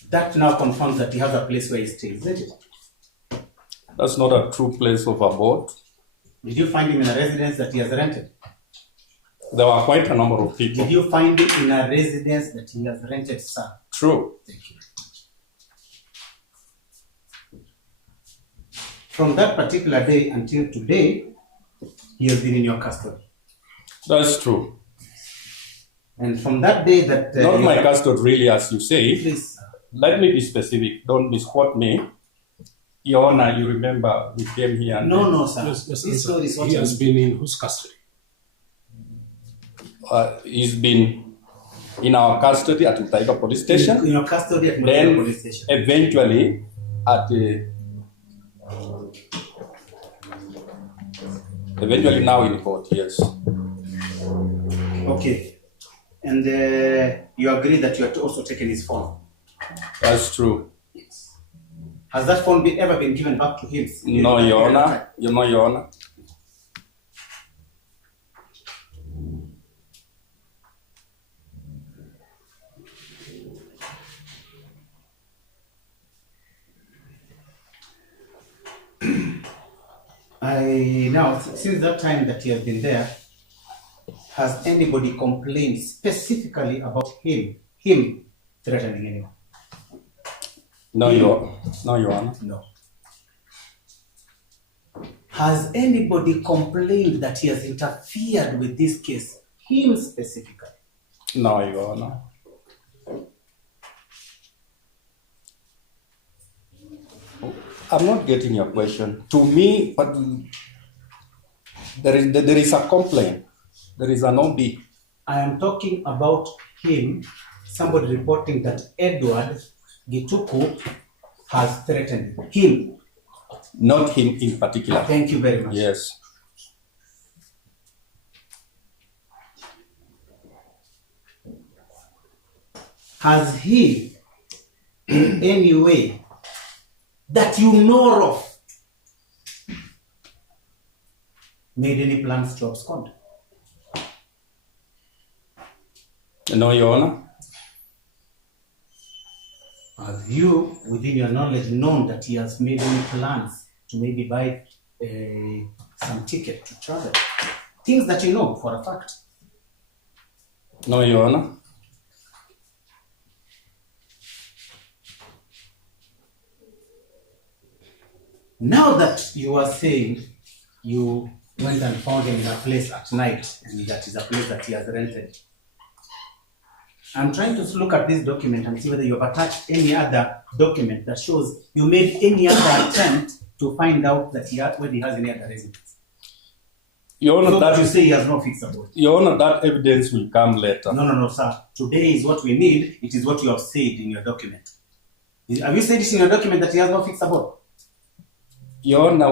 that now confirms that he has a place where he stays, isn't it? That's not a true place of abode. Did you find him in a residence that he has rented? There were quite a number of people. Did you find him in a residence that he has rented, sir? True. Thank you. From that particular day until today, he has been in your custody. That's true. And from that day that... Not my custody, really, as you say. Please, sir. Let me be specific. Don't misquote me. Your Honor, you remember we came here and... No, sir. Yes, This story is what he has been in whose custody? He's been in our custody at Mutaiga Police Station. In your custody at Then, Mutaiga Police Station. eventually, at the... Eventually now in court, yes. Okay. And you agree that you have also taken his phone? That's true. Yes. Has that phone ever been given back to him? No, Your Honor. You know, Your Honor. Since that time that he has been there, has anybody complained specifically about him threatening anyone? No, Your Honor. No. Has anybody complained that he has interfered with this case? Him specifically? No, Your Honor. I'm not getting your question. To me, but there is a complaint. There is an OB. I am talking about him, somebody reporting that Edward Gituku has threatened him. Not him in particular. Thank you very much. Yes. Has he, in any way, that you know of, made any plans to abscond? No, Your Honor. Have you, within your knowledge, known that he has made any plans to maybe buy some ticket to travel? Things that you know for a fact. No, Your Honor. Now that you are saying you went and found him in a place at night, and that is a place that he has rented, I'm trying to look at this document and see whether you have attached any other document that shows you made any other attempt to find out that whether he has any other residence. Your Honor, that you say he has no fixed abode. Your Honor, that evidence will come later. No, sir. Today is what we need. It is what you have said in your document. Have you said it in your document that he has no fixed abode? Your Honor,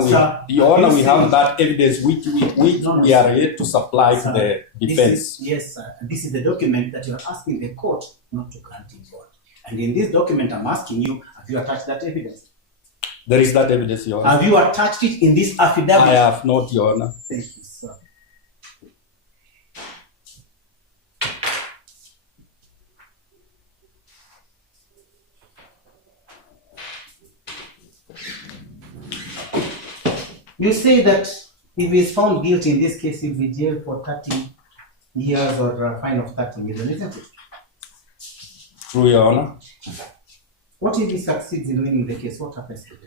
we have that evidence which we are yet to supply to the defense. Yes, sir. And this is the document that you are asking the court not to grant him bond. And in this document, I'm asking you, have you attached that evidence? There is that evidence, Your Honor. Have you attached it in this affidavit? I have not, Your Honor. Thank you, sir. You say that if he is found guilty in this case, he'll be jailed for 30 years or a fine of 30 million, isn't it? True, Your Honor. What if he succeeds in winning the case? What happens to him?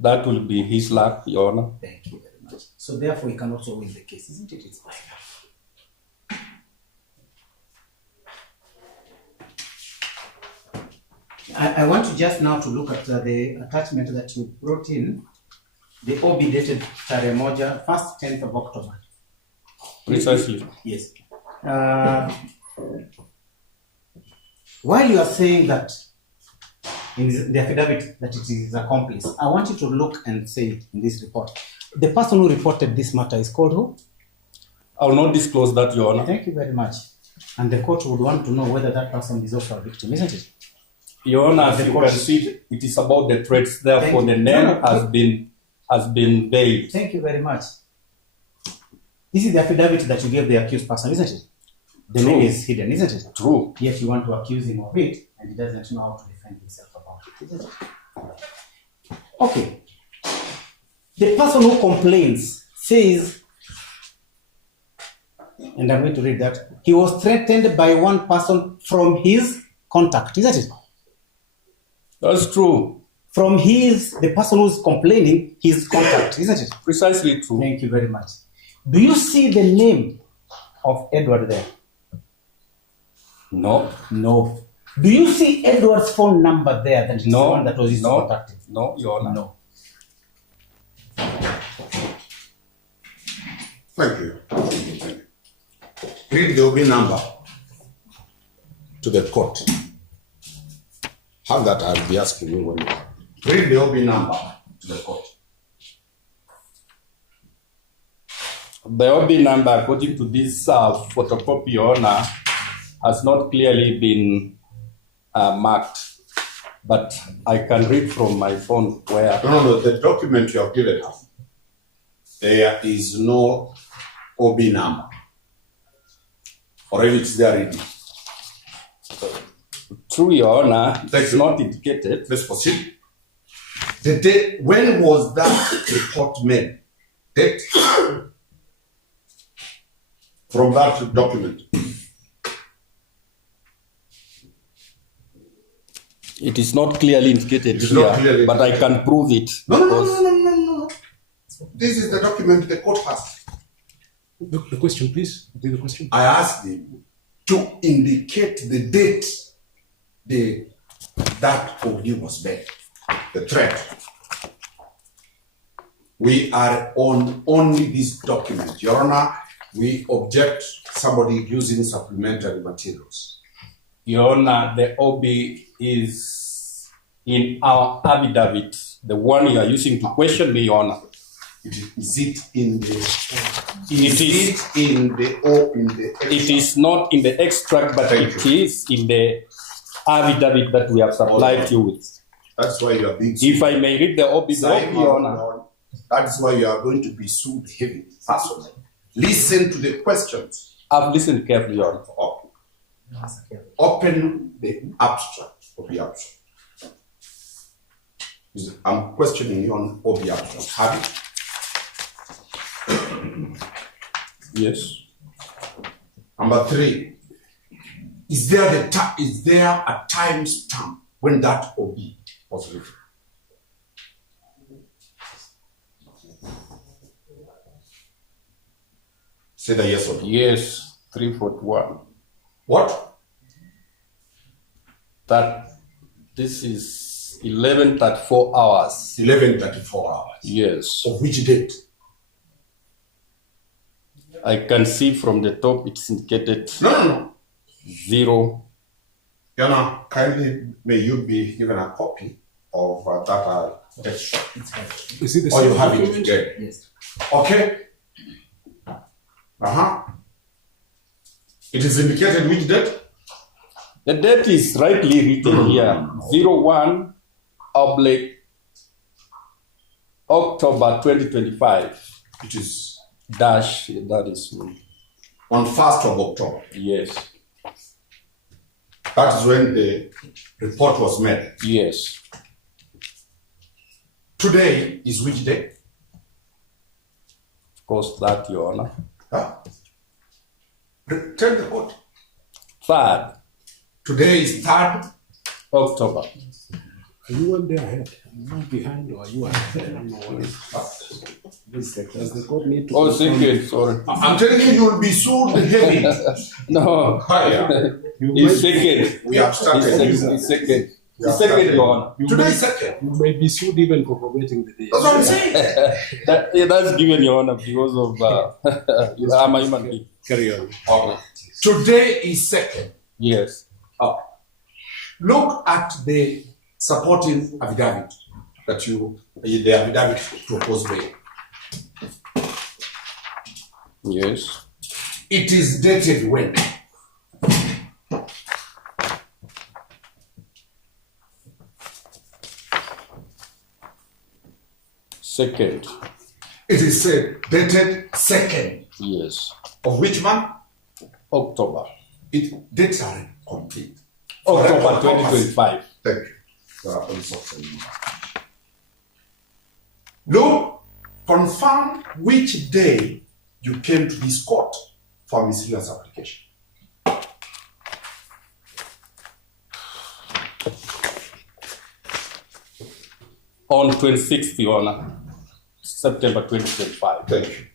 That will be his luck, Your Honor. Thank you very much. So therefore, he can also win the case, isn't it? It's fine. I want you just now to look at the attachment that you brought in, the OB dated tarehe moja, 1st 10th of October. Precisely. Yes. While you are saying that in the affidavit that it is his accomplice, I want you to look and say in this report, the person who reported this matter is called who? I will not disclose that, Your Honor. Thank you very much. And the court would want to know whether that person is also a victim, isn't it? Your Honor, as you can see, it is about the threats. Therefore, the name has been veiled. Thank you very much. This is the affidavit that you gave the accused person, isn't it? The name is hidden, isn't it? True. Yet you want to accuse him of it, and he doesn't know how to defend himself about it, isn't it? Okay. The person who complains says, and I'm going to read that, he was threatened by one person from his contact, isn't it? That's true. From the person who's complaining, his contact, isn't it? Precisely true. Thank you very much. Do you see the name of Edward there? No. No. Do you see Edward's phone number there? That is the one that was used to contact him? No, Your Honor. No. Thank you. Read the OB number to the court. Have that, I'll be asking you when you read the OB number to the court. The OB number, according to this photocopy, Your Honor, has not clearly been marked, but I can read from my phone where... No, the document you have given us, there is no OB number. Already it's there reading. True, Your Honor, it's not indicated. Let's proceed. The date, when was that report made? Date from that document. It is not clearly indicated It's here, not clearly but I can prove it. No. This is the document the court has. The question, please. The question. I asked him to indicate the date that OB was made, the threat. We are on only this document. Your Honor, we object somebody using supplementary materials. Your Honor, the OB is in our affidavit, the one you are using to question me, Your Honor. Is it in the? It is not in the extract, but it is in the affidavit that we have supplied you with. That's why you are being. If I may read the OB, Your Honor. That is why you are going to be sued heavily. Personally. Listen to the questions. I've listened carefully, Your Honor. Okay. Open the abstract of the abstract. I'm questioning you on OB abstract. Have it? Yes. Number 3. Is there a time stamp when that OB was written? Say the yes or no. Yes, 341. What? That this is 11:34 hours. 11:34 hours. Yes. Of which date? I can see from the top it's indicated. No. 0. Your Honor, kindly may you be given a copy of that extract. Is it the or same you have document? it today? Yes. Okay. It is indicated which date? The date is rightly written here. 01 October 2025. It is dash, that is on 1st of October. Yes. That is when the report was made. Yes. Today is which day? Of course, that, Your Honor. Tell the court. 3rd. Today is 3rd October. Are you one day ahead? Are you behind or are you ahead? I don't know what is Does the court need to? Oh, second, sorry. I'm telling you, you'll be sued heavy. No. It's second. We have started. It's second. It's second, Your Honor. Today is 2nd. You may be sued even for forgetting the day. That's what I'm saying. That's given, Your Honor, because of I'm a human being. Carry on. Okay. Today is 2nd. Yes. Look at the supporting affidavit that the affidavit proposed by. Yes. It is dated when? Second. It is said dated 2nd. Yes. Of which month? October. Dates are complete. October 2025. Thank you. Look, confirm which day you came to this court for miscellaneous application. On 26th, Your Honor. September 2025. Thank you.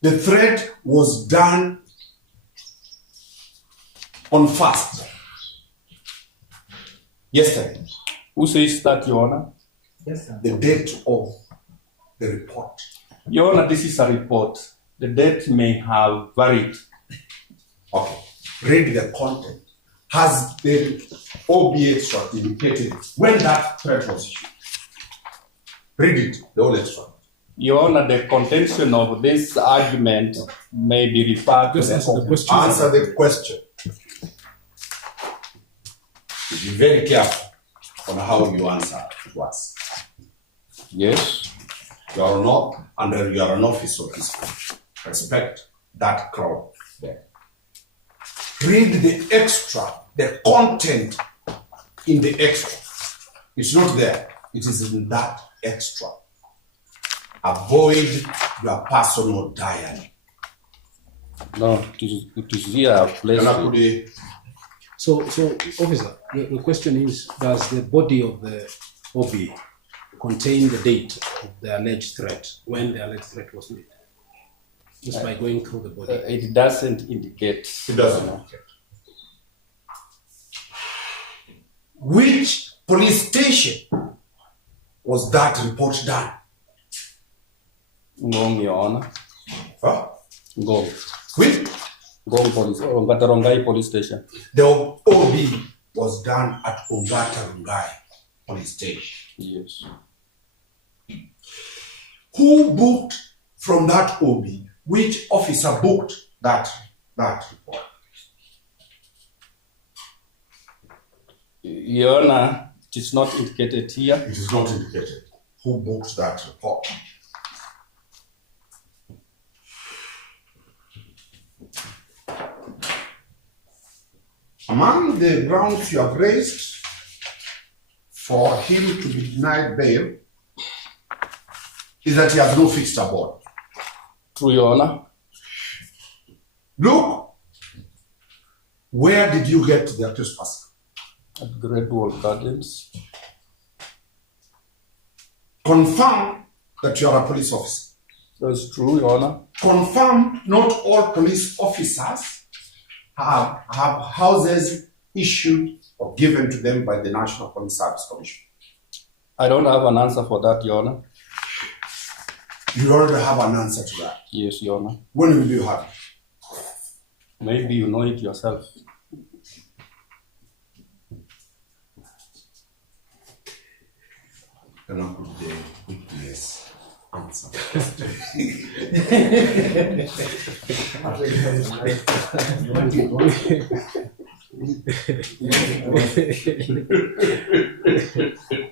The threat was done on 1st. Yesterday. Who says that, Your Honor? Yes, sir. The date of the report. Your Honor, this is a report. The date may have varied. Okay. Read the content. Has the OB extract indicated when that threat was issued? Read it, the whole extract. Your Honor, the contention of this argument may be referred to Just answer the question. Answer the question. Be very careful on how you answer to us. Yes. You are not under you are an officer of this country. Respect that crowd there. Read the extract, the content in the extra. It's not there. It is in that extra. Avoid your personal diary. No, it is here. Place. So, officer, the question is: does the body of the OB contain the date of the alleged threat, when the alleged threat was made? Just by going through the body. It doesn't indicate. It doesn't indicate. Which police station was that report done? Ngong, Your Honor. Huh? Ngong. Which? Ngong Police, Ongata Police Station. The OB was done at Ongata Police Station. Yes. Who booked from that OB? Which officer booked that report? Your Honor, it is not indicated here. It is not indicated. Who booked that report? Among the grounds you have raised for him to be denied bail is that he has no fixed abode. True, Your Honor. Look, where did you get the accused person? At Great Wall Gardens. Confirm that you are a police officer. That's true, Your Honor. Confirm not all police officers have houses issued or given to them by the National Police Service Commission. I don't have an answer for that, Your Honor. You already have an answer to that. Yes, Your Honor. When will you have it? Maybe you know it yourself. And I could witness answer.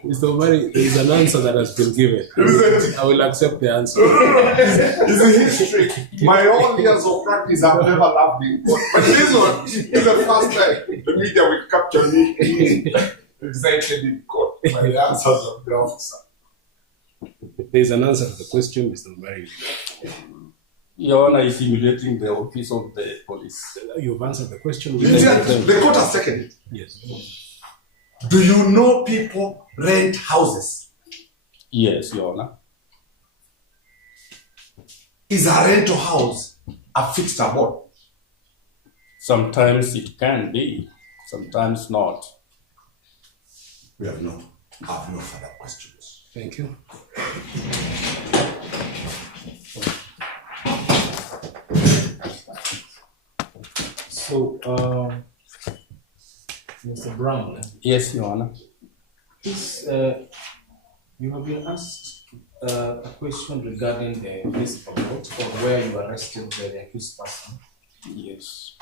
Mr. Omari, there is an answer that has been given. I will accept the answer. It's a history. My own years of practice, I've never laughed in court. But this one is the first time the media will capture me excited in court by the answers of the officer. There is an answer to the question, Mr. Omari. Your Honor is simulating the office of the police. You've answered the question. The court has taken it. Yes. Do you know people rent houses? Yes, Your Honor. Is a rental house a fixed abode? Sometimes it can be, sometimes not. We have no further questions. Thank you. So, Mr. Brown. Yes, Your Honor. This, you have been asked a question regarding the police report or where you arrested the accused person. Yes.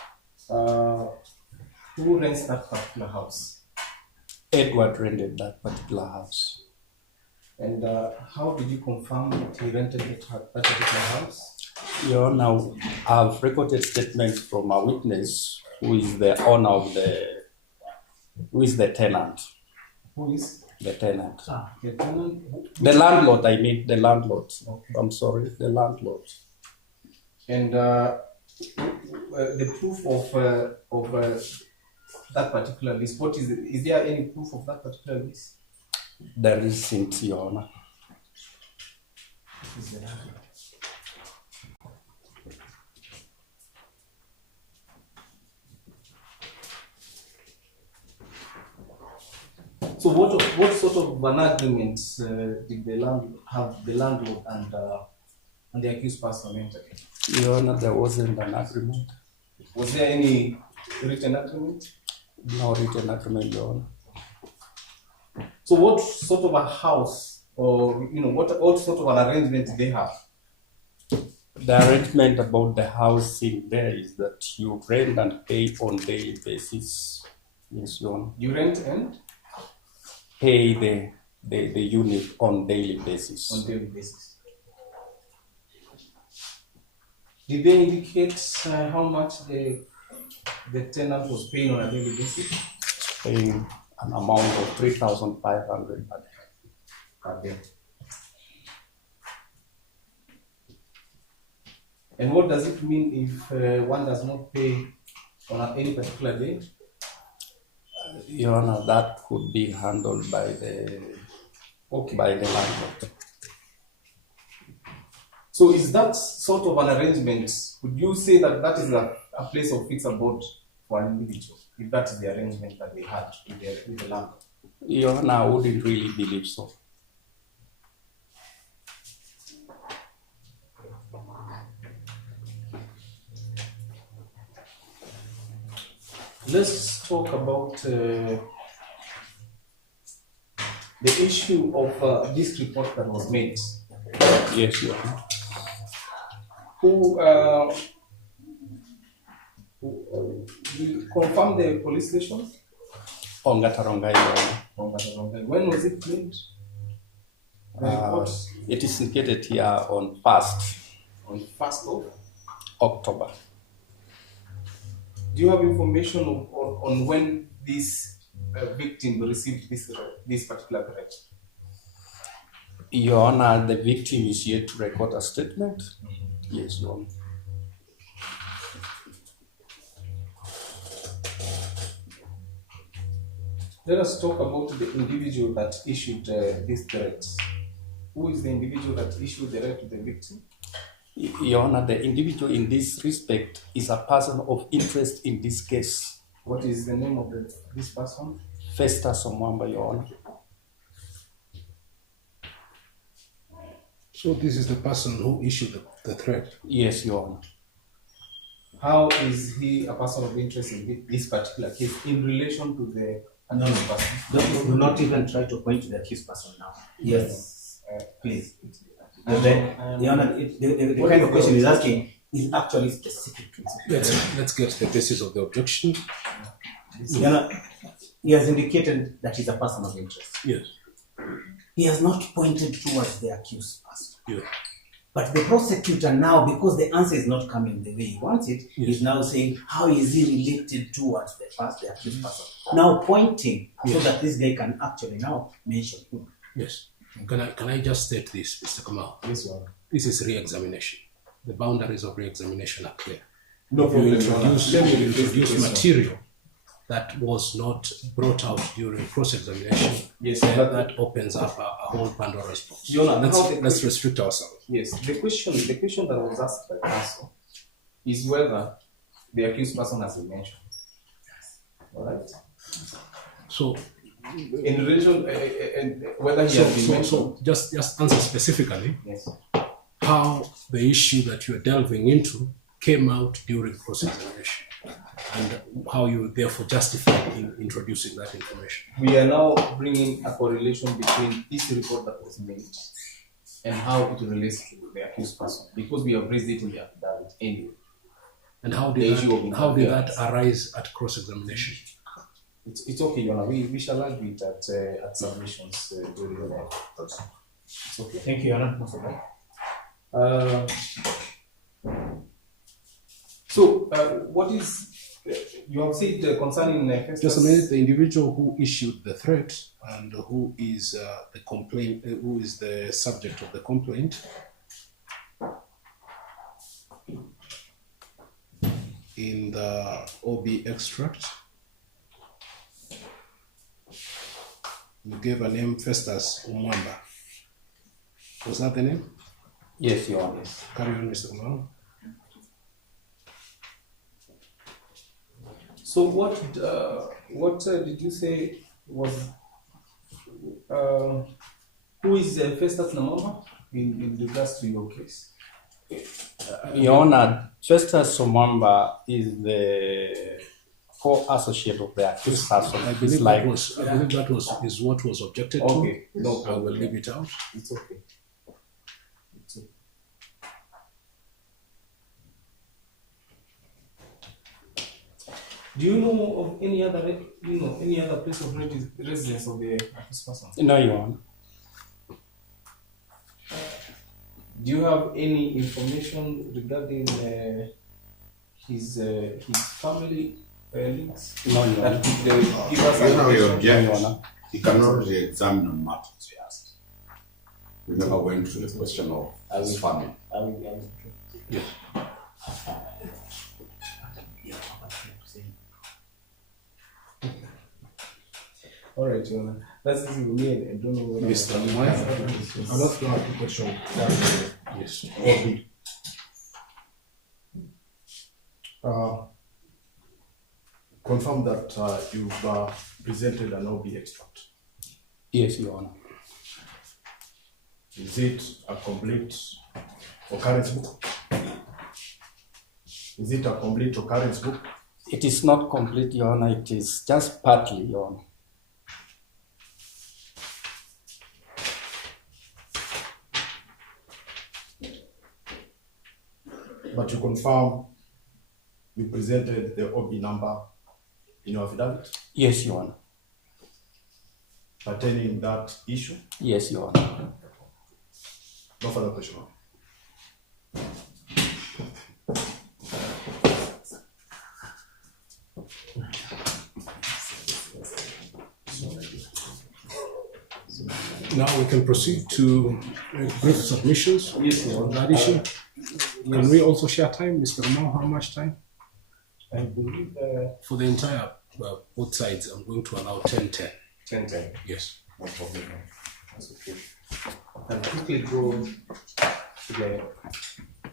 Who rents that particular house? Edward rented that particular house. And how did you confirm that he rented that particular house? Your Honor, I've recorded statements from a witness who is the owner of who is the tenant. Who is? The tenant. The tenant? The landlord, I mean, the landlord. Okay. I'm sorry, the landlord. And the proof of that particular lease, what is there any proof of that particular lease? There isn't, Your Honor. Is there? So what sort of an agreement did the landlord and the accused person enter? Your Honor, there wasn't an agreement. Was there any written agreement? No written agreement, Your Honor. So what sort of a house or what sort of an arrangement did they have? The arrangement about the housing there is that you rent and pay on daily basis. Yes, Your Honor. You rent and pay the unit on daily basis. On daily basis. Did they indicate how much the tenant was paying on a daily basis? Paying an amount of 3,500 per day. And what does it mean if one does not pay on any particular day? Your Honor, that could be handled by the landlord. So is that sort of an arrangement? Would you say that that is a place of fixed abode for an individual? If that is the arrangement that they had with the landlord? Your Honor, I wouldn't really believe so. Let's talk about the issue of this report that was made. Yes, Your Honor. Who confirmed the police station? Ongatarongai, Your Honor. When was it made? It is indicated here on 1st. On 1st of October. Do you have information on when this victim received this particular threat? Your Honor, the victim is yet to record a statement. Yes, Your Honor. Let us talk about the individual that issued this threat. Who is the individual that issued the threat to the victim? Your Honor, the individual in this respect is a person of interest in this case. What is the name of this person? Festus Omwamba, Your Honor. So this is the person who issued the threat? Yes, Your Honor. How is he a person of interest in this particular case in relation to the accused person? Do not even try to point to the accused person now. Yes, please. The Honor, the kind of question he's asking is actually specific to it. Let's get to the basis of the objection. The Honor, he has indicated that he's a person of interest. Yes. He has not pointed towards the accused person. Yes. But the prosecutor now, because the answer is not coming the way he wants it, is now saying, how is he related towards the accused person? Now pointing so that this guy can actually now mention him. Yes. Can I just state this, Mr. Kamau? Yes, Your Honor. This is re-examination. The boundaries of re-examination are clear. No problem. You introduce material that was not brought out during cross-examination. Yes, that opens up a whole Pandora's box. Let's restrict ourselves. Yes, the question that was asked by counsel is whether the accused person has been mentioned. All right. So, in relation, whether he has been mentioned. So just answer specifically. Yes. How the issue that you're delving into came out during cross-examination, and how you therefore justify in introducing that information. We are now bringing a correlation between this report that was made and how it relates to the accused person, because we have raised it in the affidavit anyway. And how did that arise at cross-examination? It's okay, Your Honor. We shall argue it at submissions during the night. It's okay. Thank you, Your Honor. What is you have said concerning just a minute? The individual who issued the threat and who is the complaint, who is the subject of the complaint, in the OB extract, you gave a name, Festus Omwamba. Was that the name? Yes, Your Honor. Carry on, Mr. Kamau. So what did you say was who is Festus Omwamba in regards to your case? Your Honor, Festus Omwamba is the co-associate of the accused person. I believe that is what was objected to. Okay, no, I will leave it out. It's okay. Do you know of any other place of residence of the accused person? No, Your Honor. Do you have any information regarding his family links No, Your that Honor. could give us You know, we No, Your object. Honor. He cannot re-examine on matters we asked. We never went to the question of his family. All right, Your Honor. That's the thing with me. I don't know what Mr. Moy. I'll ask you a question. Yes. Obi. Confirm that you've presented an OB expert. Yes, Your Honor. Is it a complete occurrence book? Is it a complete occurrence book? It is not complete, Your Honor. It is just partly, Your Honor. But you confirm you presented the OB number in your affidavit Yes, Your Honor. pertaining that issue? Yes, Your Honor. No further question. Now we can proceed to brief submissions on that issue. Can we also share time, Mr. Kamau? How much time? I believe For the entire, both sides, I'm going to allow 10-10. 10. Yes. No problem. That's okay. I'll quickly go to the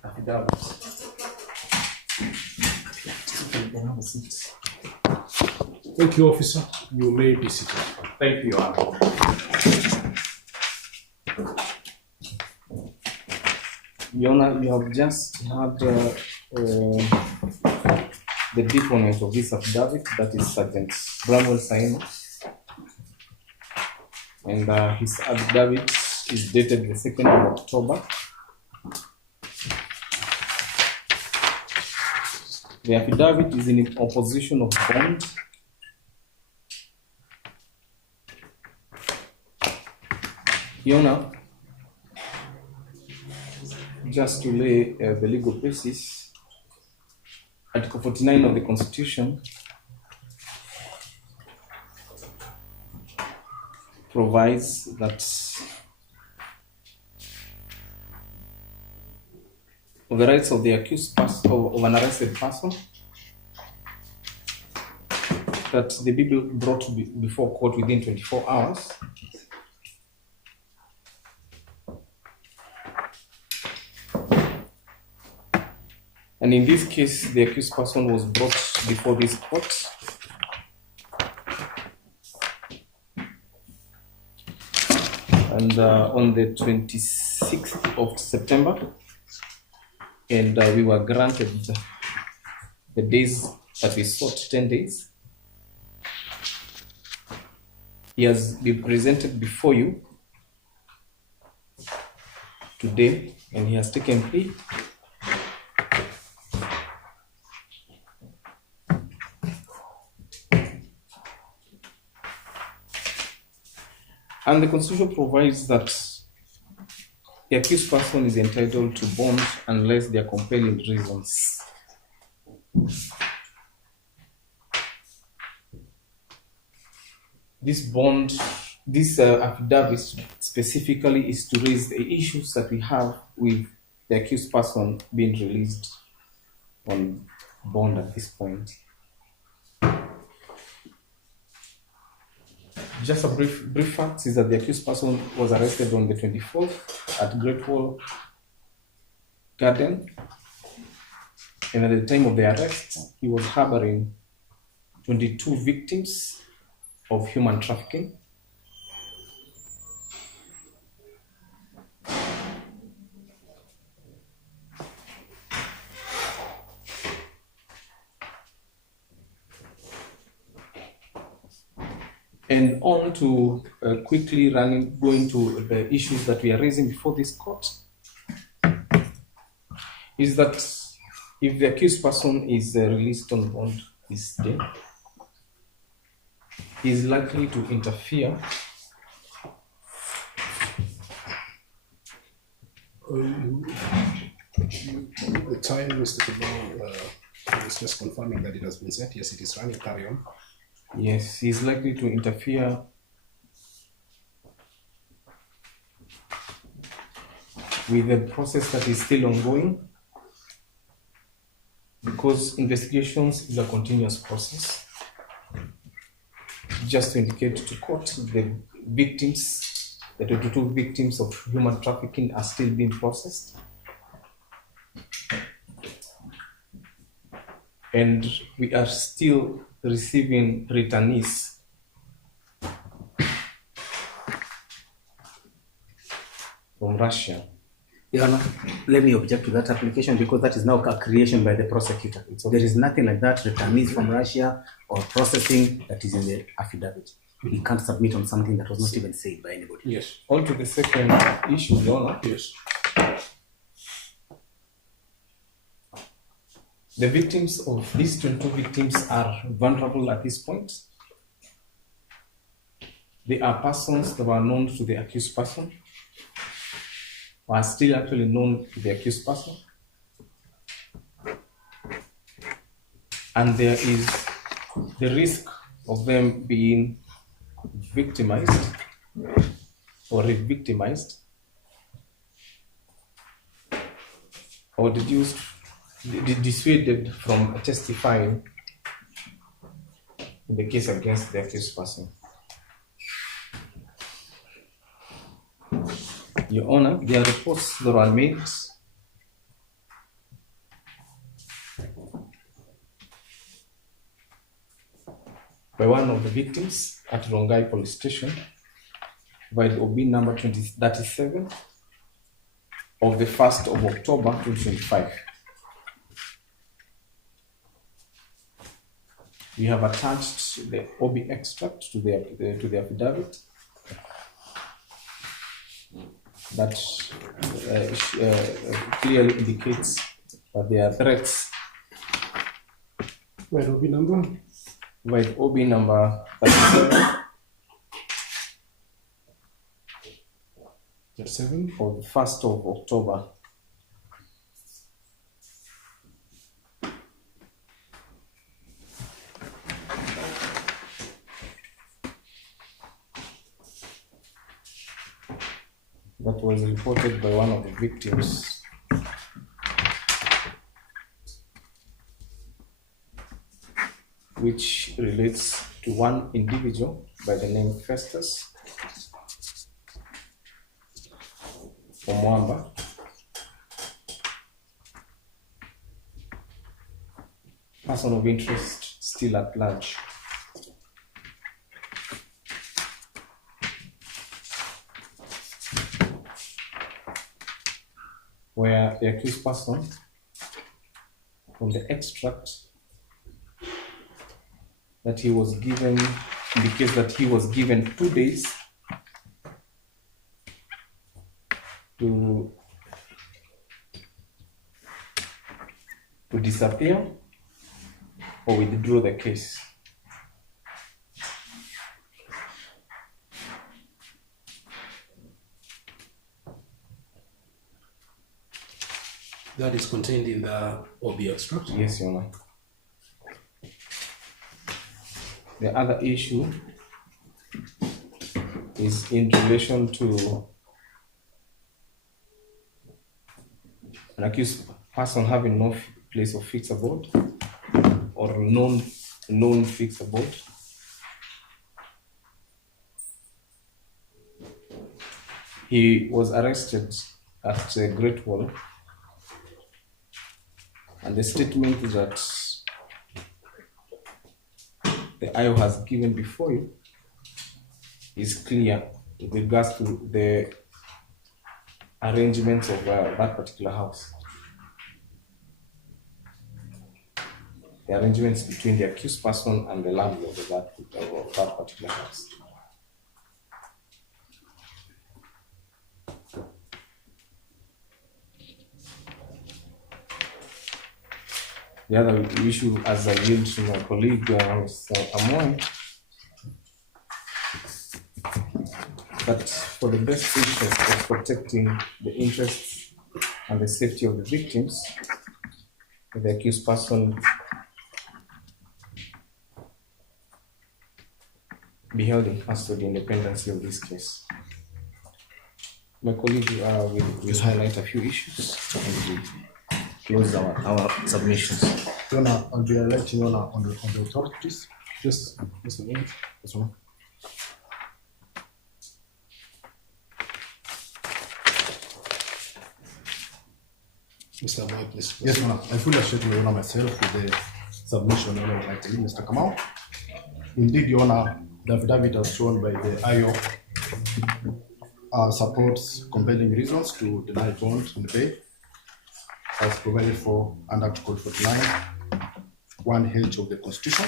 affidavits. Thank you, officer. You may be seated. Thank you, Your Honor. Your Honor, you have just had the deponent of this affidavit, that is Sergeant Bramwell Saino. And his affidavit is dated the 2nd of October. The affidavit is in opposition of bond. Your Honor, just to lay the legal basis, Article 49 of the Constitution provides that of the rights of the accused person, of an arrested person, that they be brought before court within 24 hours. And in this case, the accused person was brought before this court. And on the 26th of September, and we were granted the days that we sought, 10 days. He has been presented before you today, and he has taken plea. And the Constitution provides that the accused person is entitled to bond unless there are compelling reasons. This bond, this affidavit specifically is to raise the issues that we have with the accused person being released on bond at this point. Just a brief facts is that the accused person was arrested on the 24th at Great Wall Garden, and at the time of the arrest, he was harboring 22 victims of human trafficking. And on to quickly going to the issues that we are raising before this court, is that if the accused person is released on bond this day, he is likely to interfere The time, Mr. Kamau, It's just confirming that it has been sent. Yes, it is running. Carry on. Yes, he is likely to interfere with the process that is still ongoing, because investigations is a continuous process. Just to indicate to court, the victims, the 22 victims of human trafficking are still being processed. And we are still receiving returnees from Russia. Your Honor, let me object to that application because that is now a creation by the prosecutor. There is nothing like that, returnees from Russia or processing that is in the affidavit. He can't submit on something that was not even said by anybody. Yes. On to the second issue, Your Honor. Yes. The victims of these 22 victims are vulnerable at this point. They are persons that were known to the accused person, or are still actually known to the accused person. And there is the risk of them being victimized or re-victimized or dissuaded from testifying in the case against the accused person. Your Honor, there are reports that were made by one of the victims at Rongai Police Station by the OB number 2037 of the 1st of October 2025. We have attached the OB extract to the affidavit that clearly indicates that there are threats. Where OB number? With OB number 37 of the 1st of October. That was reported by one of the victims. Which relates to one individual by the name Festus Omwamba, person of interest still at large. Where the accused person, from the extract that he was given, indicates that he was given 2 days to disappear or withdraw the case. That is contained in the OB extract? Yes, Your Honor. The other issue is in relation to an accused person having no place of fixed abode or known fixed abode. He was arrested at Great Wall, and the statement that the IO has given before you is clear with regards to the arrangements of that particular house. The arrangements between the accused person and the landlord of that particular house. The other issue, as I yield to my colleague, Mr. Amoy, that for the best interest of protecting the interests and the safety of the victims, the accused person be held in custody and dependency of this case. My colleague will highlight a few issues and we close our submissions. I'll be highlighting on the authorities. Just a minute. This one. Mr. Moy, please. Yes, Your Honor. I fully assure Your Honor myself with the submission of my colleague, Mr. Kamau. Indeed, Your Honor, the affidavit as shown by the IO supports compelling reasons to deny bond and bail as provided for under Article 49, 1H of the Constitution.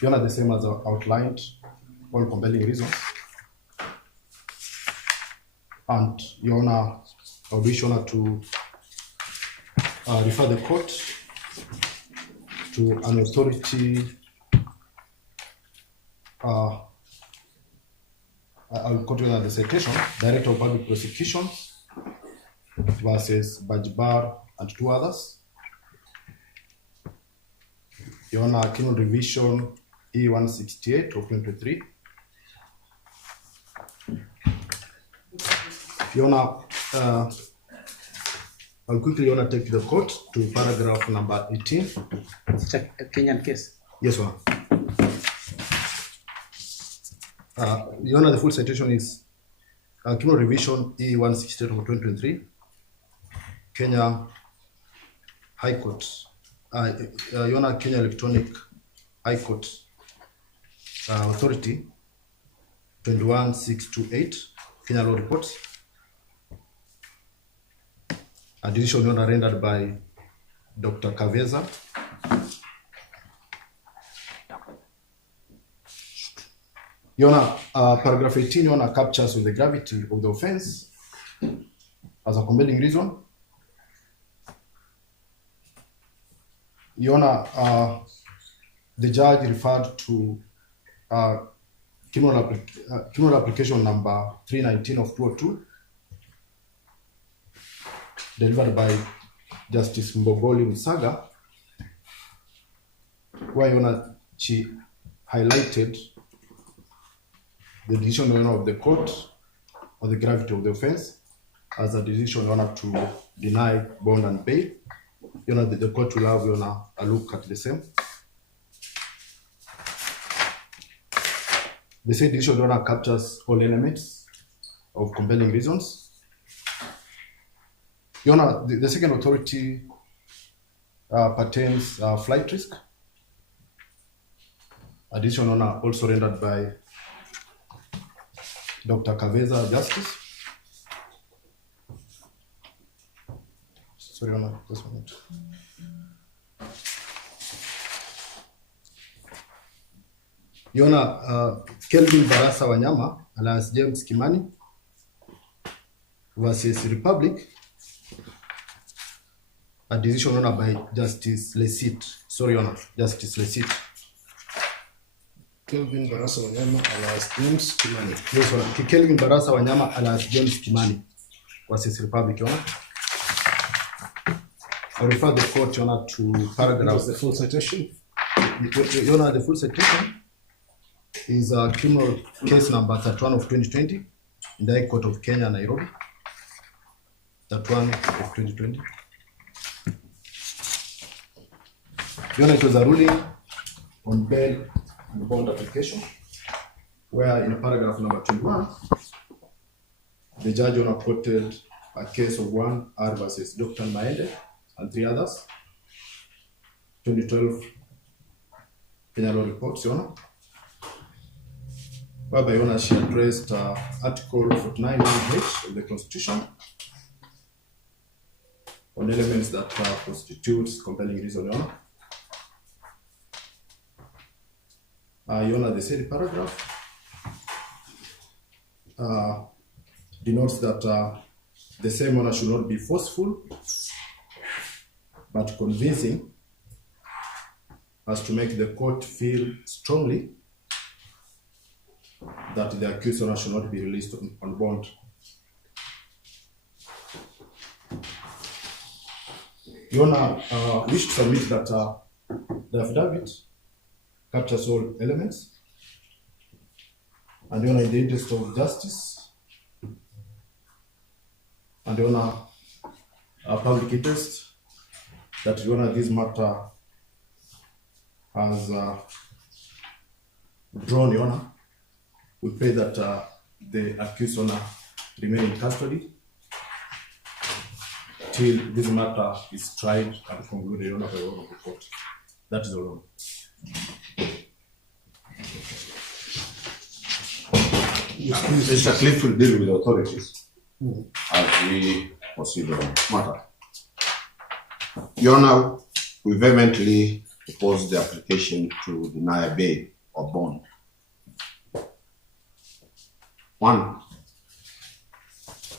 Your Honor, the same as outlined, all compelling reasons. And Your Honor, I wish Your Honor to refer the court to an authority. I'll quote you the citation: Director of Public Prosecutions versus Bajbar and two others. Your Honor, Criminal Revision E168 of 2023. Your Honor, I'll quickly, Your Honor, take the court to paragraph number 18. Check a Kenyan case. Yes, Your Honor. Your Honor, the full citation is Criminal Revision E168 of 2023, Kenya High Court. Your Honor, Kenya Electronic High Court Authority 21628, Kenya Law Reports. A decision, Your Honor, rendered by Dr. Kaveza. Your Honor, paragraph 18, Your Honor, captures with the gravity of the offense as a compelling reason. Your Honor, the judge referred to criminal application number 319 of 202, delivered by Justice Mbogoli Musaga, where, Your Honor, she highlighted the decision, Your Honor, of the court on the gravity of the offense as a decision, Your Honor, to deny bond and bail. Your Honor, the court will have, Your Honor, a look at the same. The said decision, Your Honor, captures all elements of compelling reasons. Your Honor, the second authority pertains flight risk. A decision, Your Honor, also rendered by Dr. Kaveza, Justice. Sorry, Your Honor, just a minute. Your Honor, Kelvin Barasa Wanyama, alias James Kimani, versus Republic. A decision, Your Honor, by Justice Lesit. Sorry, Your Honor, Justice Lesit. Kelvin Barasa Wanyama alias James Kimani. Yes, Your Honor. Kelvin Barasa Wanyama alias James Kimani versus Republic, Your Honor. I refer the court, Your Honor, to paragraph. The full citation. Your Honor, the full citation is a criminal case number 31 of 2020 in the High Court of Kenya, Nairobi. 31 of 2020. Your Honor, it was a ruling on bail and bond application, where in paragraph number 21, the judge, Your Honor, quoted a case of one R versus Dr. Maende and three others, 2012 Kenya Law Reports, Your Honor, whereby, Your Honor, she addressed Article 49(1)(h) of the Constitution on elements that constitutes compelling reason, Your Honor. Your Honor, the said paragraph denotes that the same, Honor, should not be forceful but convincing as to make the court feel strongly that the accused, Honor, should not be released on bond. Your Honor, wish to submit that the affidavit captures all elements. And in the interest of justice, and on a public interest, that this matter has drawn your honor, we pray that the accused honor remain in custody till this matter is tried and concluded, your honor, by order of the court. That is all. Mr. Cliff will deal with the authorities as we proceed on the matter. Your Honor, we vehemently oppose the application to deny a bail or bond. One,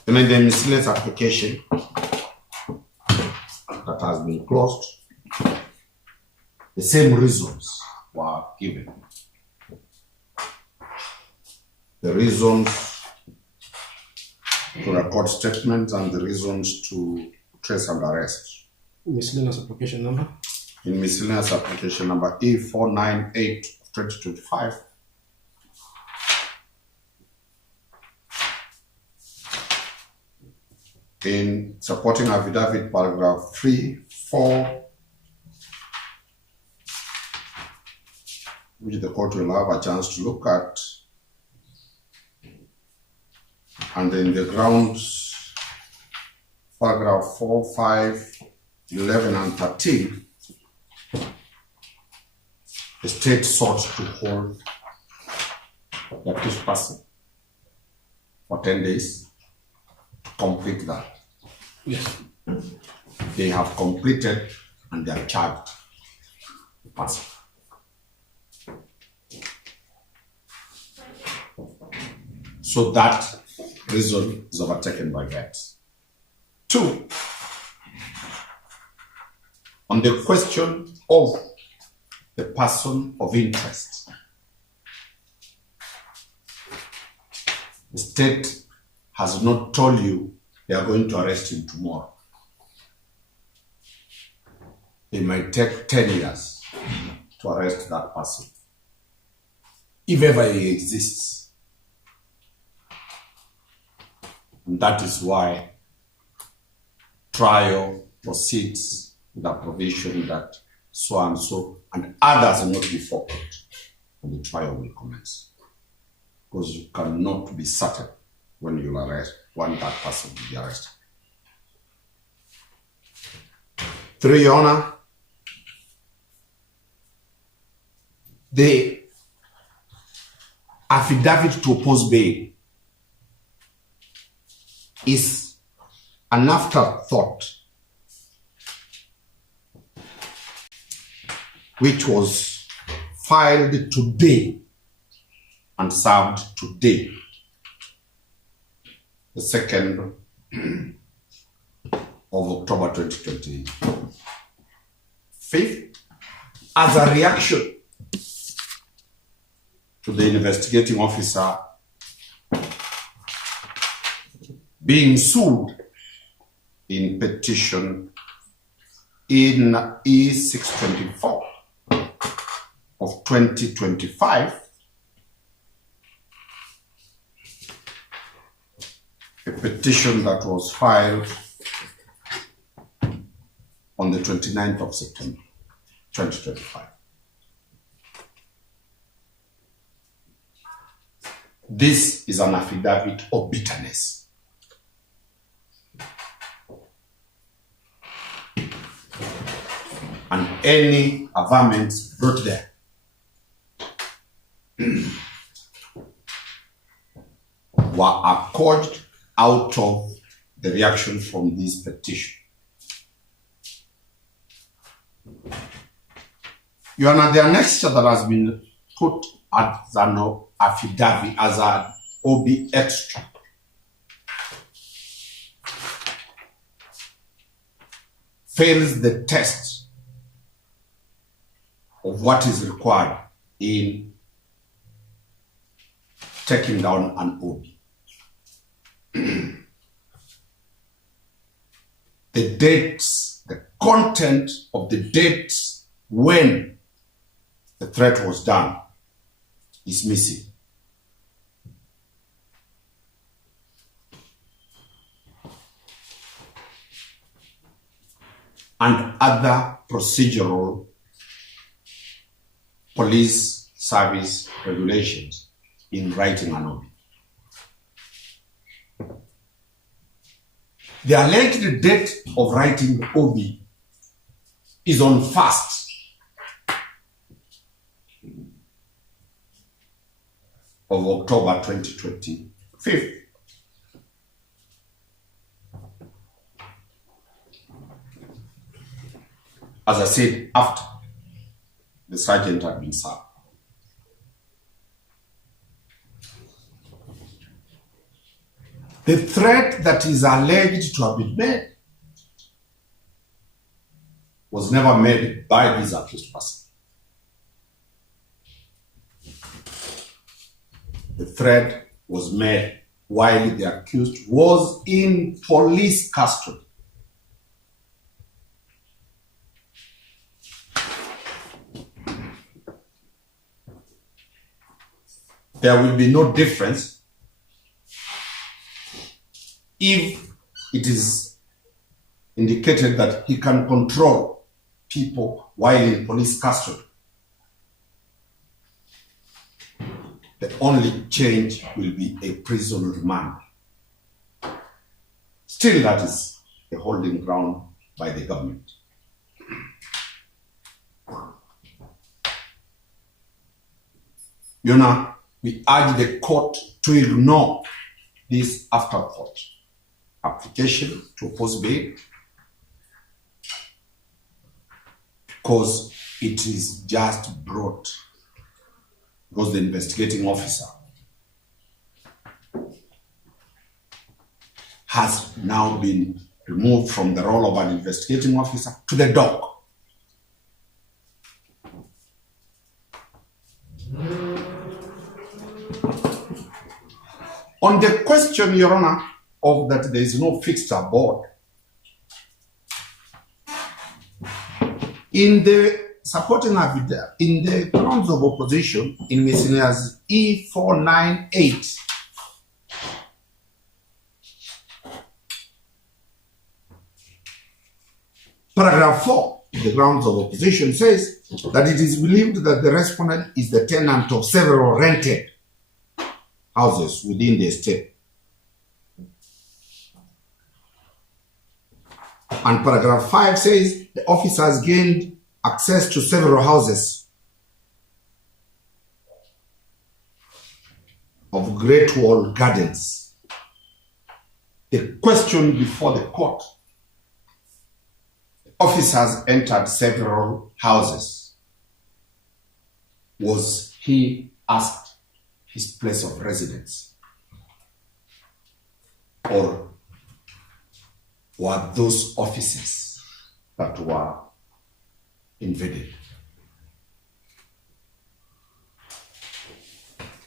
in the miscellaneous application that has been closed, the same reasons were given. The reasons to record statements and the reasons to trace and arrest. Miscellaneous application number? In miscellaneous application number E498 of 2025, in supporting affidavit paragraph 3, 4, which the court will have a chance to look at, and in the grounds, paragraph 4, 5, 11, and 13, the state sought to hold the accused person for 10 days to complete that. Yes. They have completed and they are charged the person. So that reason is overtaken by that. 2, on the question of the person of interest, the state has not told you they are going to arrest him tomorrow. It might take 10 years to arrest that person, if ever he exists. And that is why trial proceeds with a provision that so and so and others are not before court, and the trial will commence. Because you cannot be certain when you arrest, when that person will be arrested. 3, Your Honor, the affidavit to oppose bail is an afterthought which was filed today and served today, the 2nd of October 2025, as a reaction to the investigating officer being sued in petition in E624 of 2025, a petition that was filed on the 29th of September 2025. This is an affidavit of bitterness. And any averments brought there were accorded out of the reaction from this petition. Your Honor, the annexure that has been put as an affidavit, as an OB extra, fails the test of what is required in taking down an OB. The dates, the content of the dates when the threat was done is missing. And other procedural police service regulations in writing an OB. The alleged date of writing the OB is on 1st of October 2025. As I said, after the sergeant had been served. The threat that is alleged to have been made was never made by this accused person. The threat was made while the accused was in police custody. There will be no difference if it is indicated that he can control people while in police custody. The only change will be a prison remand. Still, that is a holding ground by the government. You know, we urge the court to ignore this afterthought application to oppose bail because it is just brought because the investigating officer has now been removed from the role of an investigating officer to the dock. On the question, Your Honor, of that there is no fixed board, in the supporting affidavit, in the grounds of opposition, in miscellaneous E498, paragraph 4, the grounds of opposition says that it is believed that the respondent is the tenant of several rented houses within the estate. And paragraph 5 says the officers gained access to several houses of Great Wall Gardens. The question before the court, the officers entered several houses. Was he asked his place of residence? Or were those offices that were invaded?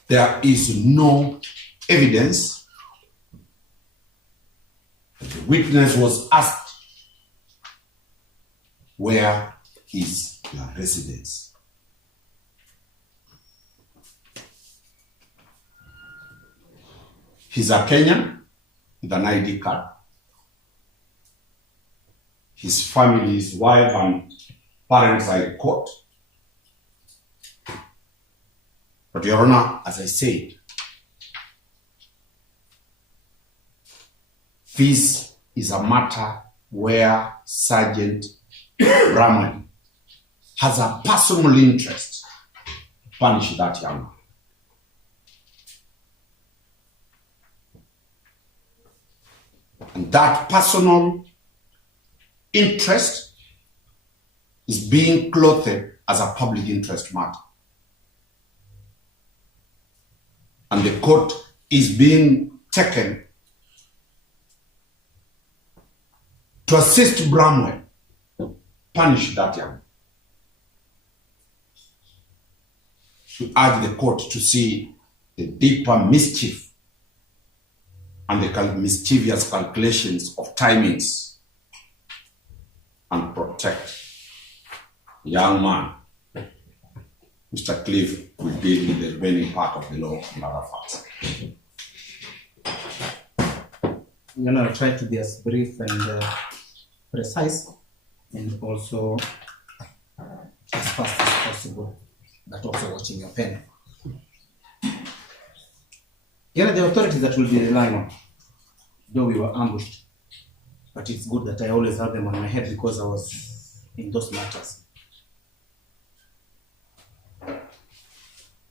There is no evidence that the witness was asked, where is your residence? He's a Kenyan with an ID card. His family, his wife and parents are in court. But Your Honor, as I said, this is a matter where Sergeant Bramwell has a personal interest to punish that young man. And that personal interest is being clothed as a public interest matter. And the court is being taken to assist Bramwell punish that young man. To urge the court to see the deeper mischief and the mischievous calculations of timings and protect the young man Mr. Cliff will deal with the remaining part of the law and other facts. I'm going to try to be as brief and precise, and also as fast as possible, but also watching your pen. Here are the authorities that will be relying on, though we were ambushed. But it's good that I always have them on my head because I was in those matters.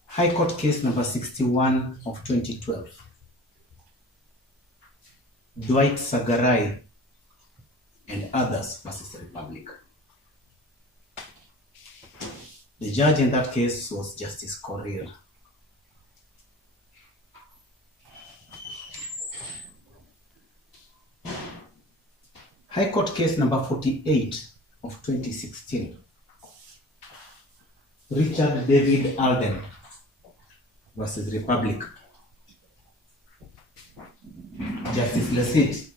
High Court case number 61 of 2012. Dwight Sagarai and others versus the Republic. The judge in that case was Justice Korir. High Court case number 48 of 2016. Richard David Alden versus Republic. Justice Lesit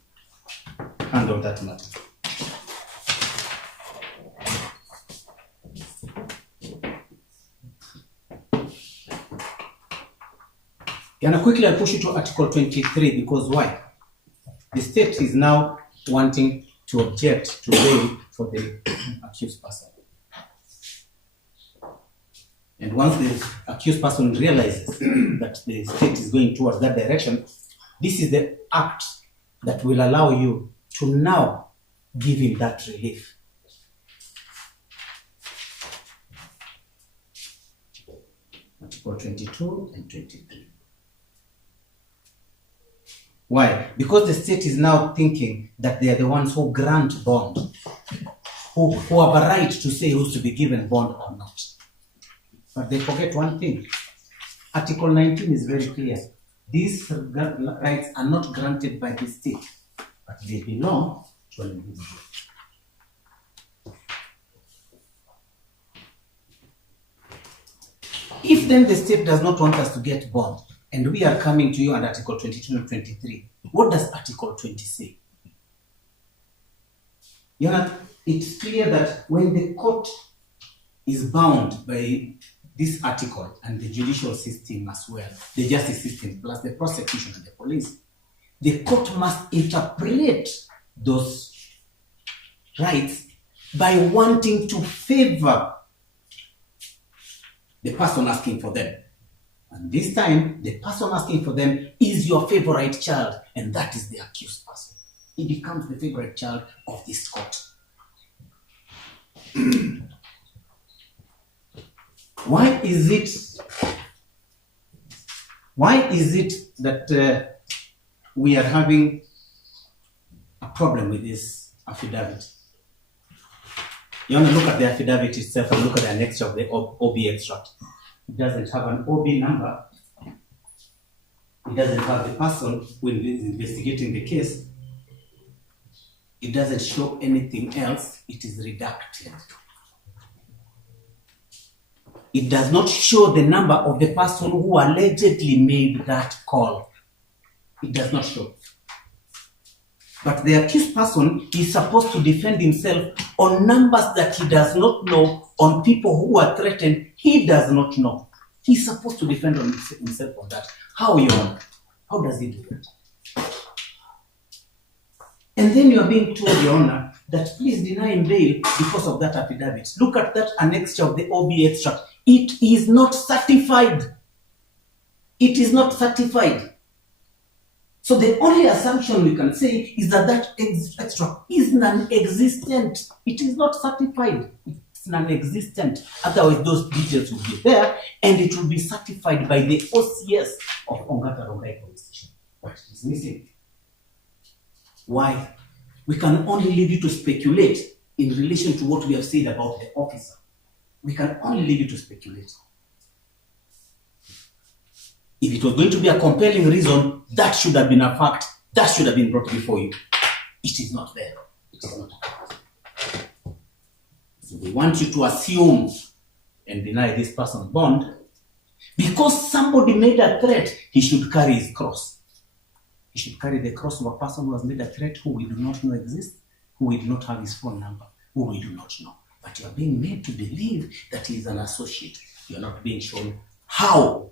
handled that matter. And quickly I'll push you to Article 23 because why? The state is now wanting to object to bail for the accused person. And once the accused person realizes that the state is going towards that direction, this is the act that will allow you to now give him that relief. Article 22 and 23. Why? Because the state is now thinking that they are the ones who grant bond, who have a right to say who's to be given bond or not. But they forget one thing. Article 19 is very clear. These rights are not granted by the state, but they belong to an individual. If then the state does not want us to get bond, and we are coming to you under Article 22 and 23, what does Article 20 say? You know, it's clear that when the court is bound by this article and the judicial system as well, the justice system, plus the prosecution and the police, the court must interpret those rights by wanting to favor the person asking for them. And this time, the person asking for them is your favorite child, and that is the accused person. He becomes the favorite child of this court. Why is it that we are having a problem with this affidavit? You want to look at the affidavit itself and look at the annex of the OB extract. It doesn't have an OB number. It doesn't have the person who is investigating the case. It doesn't show anything else. It is redacted. It does not show the number of the person who allegedly made that call. It does not show. But the accused person is supposed to defend himself on numbers that he does not know, on people who are threatened he does not know. He's supposed to defend himself on that. How, Your Honor? How does he do that? And then you are being told, Your Honor, that please deny him bail because of that affidavit. Look at that annexure of the OB extract. It is not certified. It is not certified. So the only assumption we can say is that that extract is non-existent. It is not certified. It's non-existent. Otherwise, those details will be there, and it will be certified by the OCS of Ongata Rongai Police Station. But it is missing. Why? We can only leave you to speculate in relation to what we have said about the officer. We can only leave you to speculate. If it was going to be a compelling reason, that should have been a fact. That should have been brought before you. It is not there. It is not a fact. So they want you to assume and deny this person bond because somebody made a threat. He should carry his cross. He should carry the cross of a person who has made a threat, who we do not know exists, who we do not have his phone number, who we do not know. But you are being made to believe that he is an associate. You're not being shown how,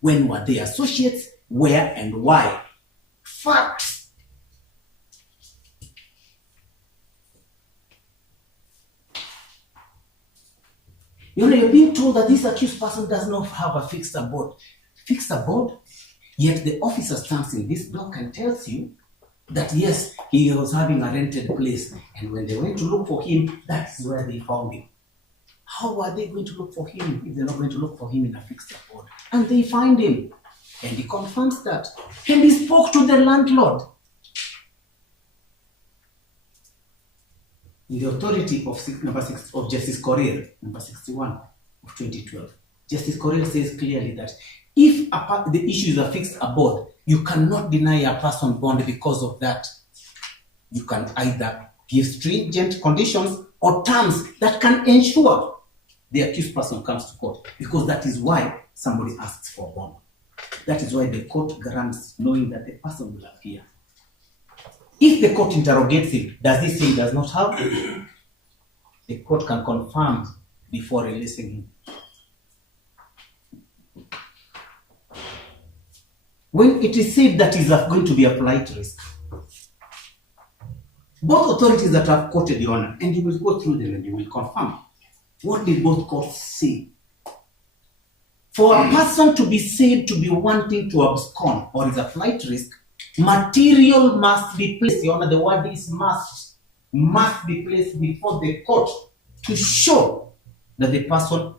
when were they associates, where and why. Facts. You're being told that this accused person does not have a fixed abode. Fixed abode? Yet the officer stands in this block and tells you that yes, he was having a rented place, and when they went to look for him, that's where they found him. How are they going to look for him if they're not going to look for him in a fixed abode? And they find him, and he confirms that. And he spoke to the landlord. In the authority of number 6 of Justice Correa, number 61 of 2012, Justice Correa says clearly that if the issue is a fixed abode, you cannot deny a person bond because of that. You can either give stringent conditions or terms that can ensure the accused person comes to court, because that is why somebody asks for bond. That is why the court grants, knowing that the person will appear. If the court interrogates him, does he say he does not have? The court can confirm before releasing him. When it is said that is going to be a flight risk, both authorities that have quoted, Your Honor, and you will go through them and you will confirm. What did both courts say? For a person to be said to be wanting to abscond or is a flight risk, material must be placed, Your Honor, the word is must be placed before the court to show that the person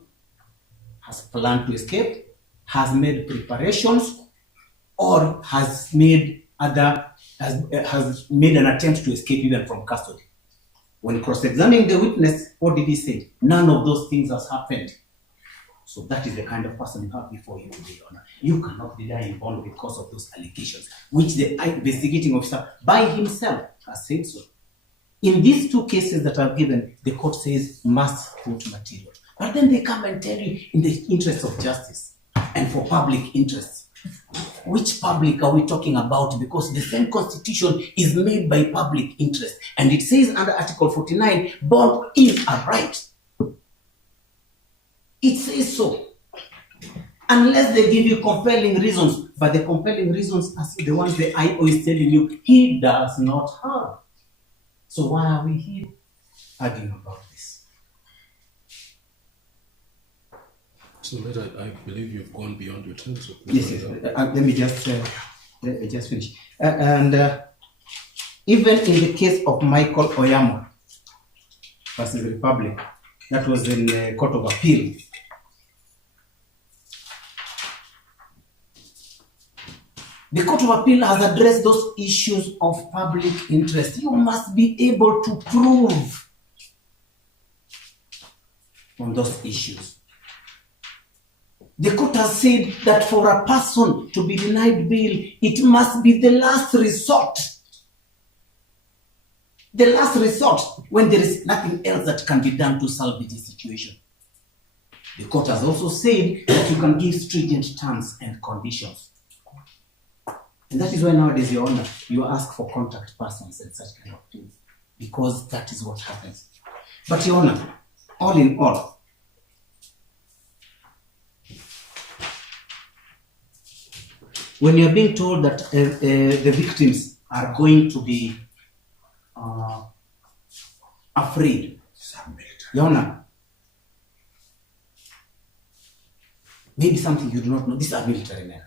has planned to escape, has made preparations, or has made has made an attempt to escape even from custody. When cross-examining the witness, what did he say? None of those things has happened. So that is the kind of person you have before you, Your Honor. You cannot deny him bond because of those allegations, which the investigating officer by himself has said so. In these two cases that I've given, the court says must quote material. But then they come and tell you in the interest of justice and for public interests. Which public are we talking about? Because the same constitution is made by public interest. And it says under Article 49, bond is a right. It says so. Unless they give you compelling reasons, but the compelling reasons are the ones the IO is telling you he does not have. So why are we here arguing about this? So I believe you've gone beyond your time. So yes. Let me just finish. Even in the case of Michael Oyamo versus the Republic, that was in the Court of Appeal. The Court of Appeal has addressed those issues of public interest. You must be able to prove on those issues. The court has said that for a person to be denied bail, it must be the last resort. The last resort when there is nothing else that can be done to salvage the situation. The court has also said that you can give stringent terms and conditions. And that is why nowadays, Your Honor, you ask for contact persons and such kind of things, because that is what happens. But Your Honor, all in all, when you're being told that the victims are going to be afraid, Your Honor, maybe something you do not know. These are military men.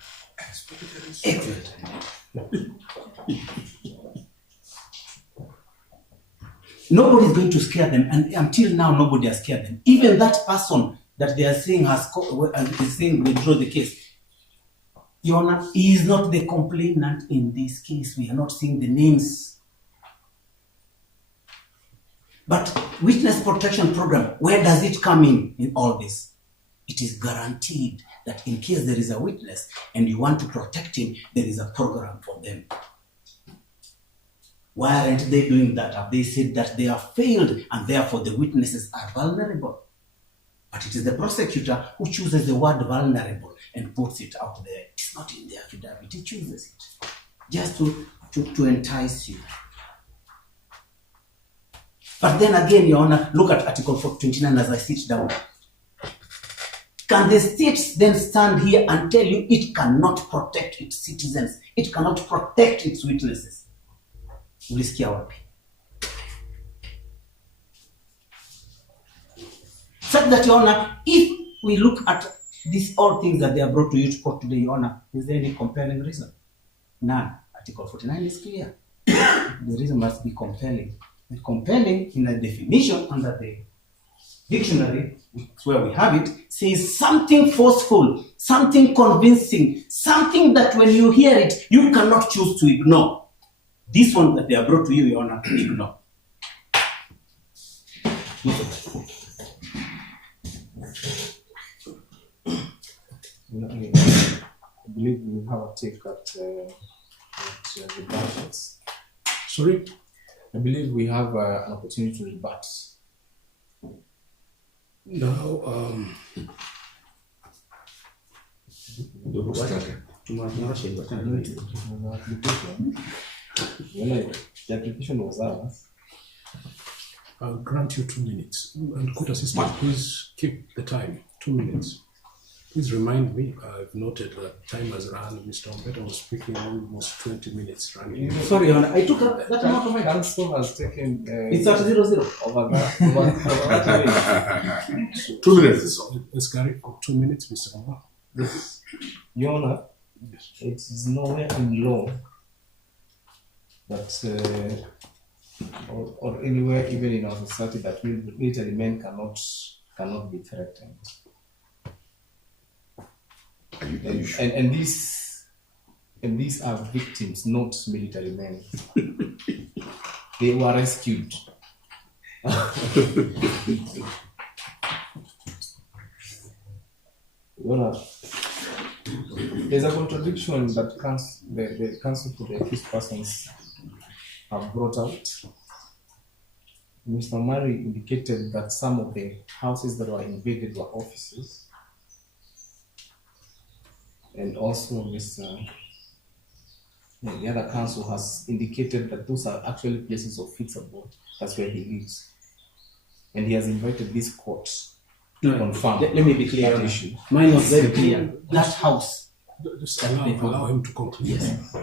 Ex-military men. Nobody is going to scare them, and until now, nobody has scared them. Even that person that they are saying is saying withdraw the case. Your Honor, he is not the complainant in this case. We are not seeing the names. But witness protection program, where does it come in all this? It is guaranteed that in case there is a witness and you want to protect him, there is a program for them. Why aren't they doing that? Have they said that they have failed and therefore the witnesses are vulnerable? But it is the prosecutor who chooses the word vulnerable and puts it out there. It's not in the affidavit. He chooses it just to entice you. But then again, Your Honor, look at Article 29 as I sit down. Can the state then stand here and tell you it cannot protect its citizens? It cannot protect its witnesses? Ulisikia wapi? Such that, Your Honor, if we look at these all things that they are brought to you to court today, Your Honor, is there any compelling reason? None. Article 49 is clear. The reason must be compelling. And compelling, in a definition under the dictionary, where we have it, says something forceful, something convincing, something that when you hear it, you cannot choose to ignore. This one that they are brought to you, Your Honor, ignore. I believe we have a take at the budgets. Sorry? I believe we have an opportunity to rebut. Now, The application was ours. I'll grant you 2 minutes. And court assistant, please keep the time. 2 minutes. Please remind me, I've noted that time has run. Mr. Ombeta was speaking almost 20 minutes running. Sorry, Your Honor, I took that amount of my counsel has taken. It's at 00. Over that. 2 minutes. Let's carry for 2 minutes, Mr. Omba. Yes. Your Honor, it is nowhere in law that, or anywhere, even in our society, that military men cannot be threatened. And these are victims, not military men. They were rescued. There's a contradiction that the counsel for the accused persons have brought out. Mr. Murray indicated that some of the houses that were invaded were offices. And also, the other counsel has indicated that those are actually places of fixed abode. That's where he lives. And he has invited this court to confirm. Let me be clear. That issue. Mine was very clear. That house. Just allow him to conclude. Yes.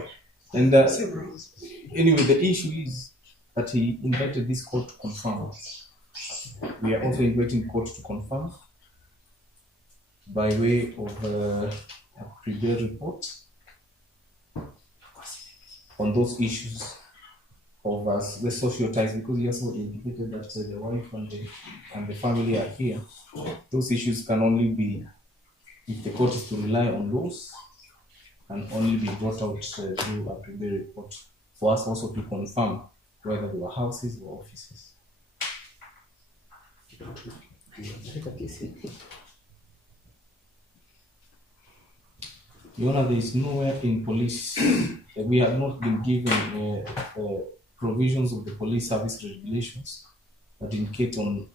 And anyway, the issue is that he invited this court to confirm. We are also inviting court to confirm by way of a pre-bail report on those issues of the social ties, because he also indicated that the wife and the family are here. Those issues can only be, if the court is to rely on those, can only be brought out through a pre-bail report for us also to confirm whether they were houses or offices. Your Honor, there is nowhere in police, we have not been given provisions of the police service regulations that indicate on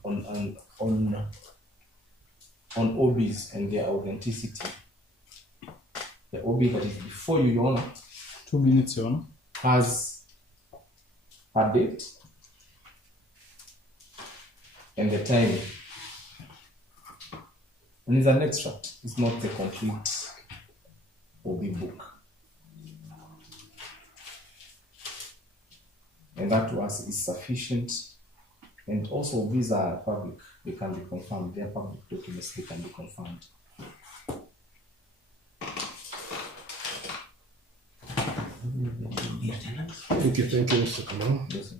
OBs and their authenticity. The OB that is before you, Your Honor, 2 minutes, Your Honor, has a date and the time. And it's an extract, it's not the complete OB book. And that to us is sufficient. And also, these are public, they can be confirmed. They are public documents, they can be confirmed. Thank you, Mr. Kamau. Yes, sir.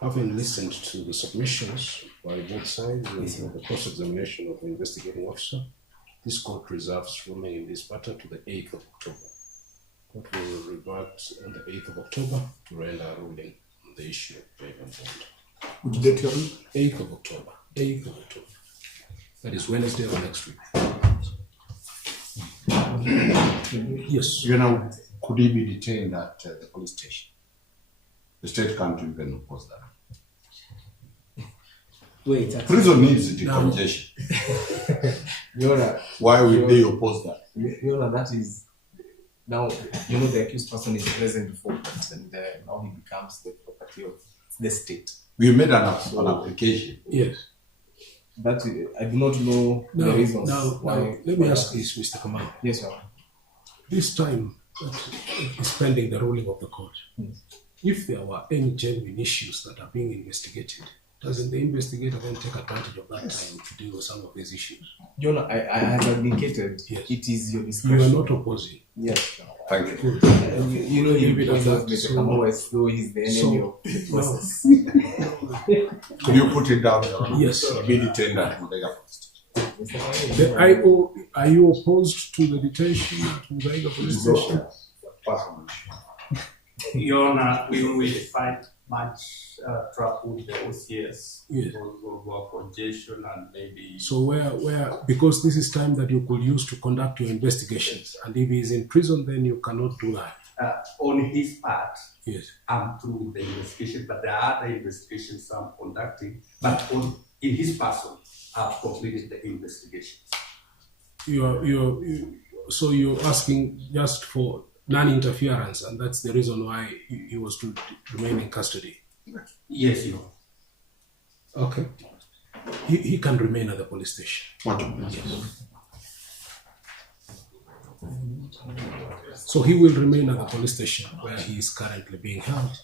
Having listened to the submissions by both sides and the cross-examination of the investigating officer, this court reserves ruling in this matter to the 8th of October. Court will revert on the 8th of October to render a ruling on the issue of bail and bond. Which date you are in? 8th of October. 8th of October. That is Wednesday of next week. Yes. You know, could he be detained at the police station? The state can't even oppose that. Wait, Prison needs decongestion. Why would they oppose that? That is now, the accused person is present before court, and now he becomes the property of the state. We made an application. Yes. But I do not know the reasons why. Let me ask this, Mr. Kamau. Yes, sir. This time is pending the ruling of the court. Yes. If there were any genuine issues that are being investigated, doesn't the investigator then take advantage of that time to deal with some of these issues? I have indicated it is your discretion. You are not opposing. Yes. Thank you. You put out Mr. Kamau as though he's the enemy of the process. Could you put it down? Yes. Be detained at Muthaiga first. Are you opposed to the detention at Muthaiga police station? Your Honor, we will find much trouble with the OCS. Yes. For congestion and maybe. So where because this is time that you could use to conduct your investigations, and if he is in prison, then you cannot do that. On his part, yes, I'm through with the investigation, but there are other investigations I'm conducting. But in his person, I've completed the investigations. So you're asking just for non-interference, and that's the reason why he was to remain in custody. Yes, Your Honor. Okay. He can remain at the police station. Yes. So he will remain at the police station where he is currently being held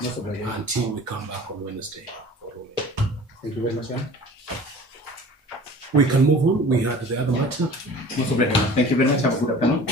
until we come back on Wednesday for ruling. Thank you very much, Jan. We can move on. We had the other matter. Thank you very much. Have a good afternoon.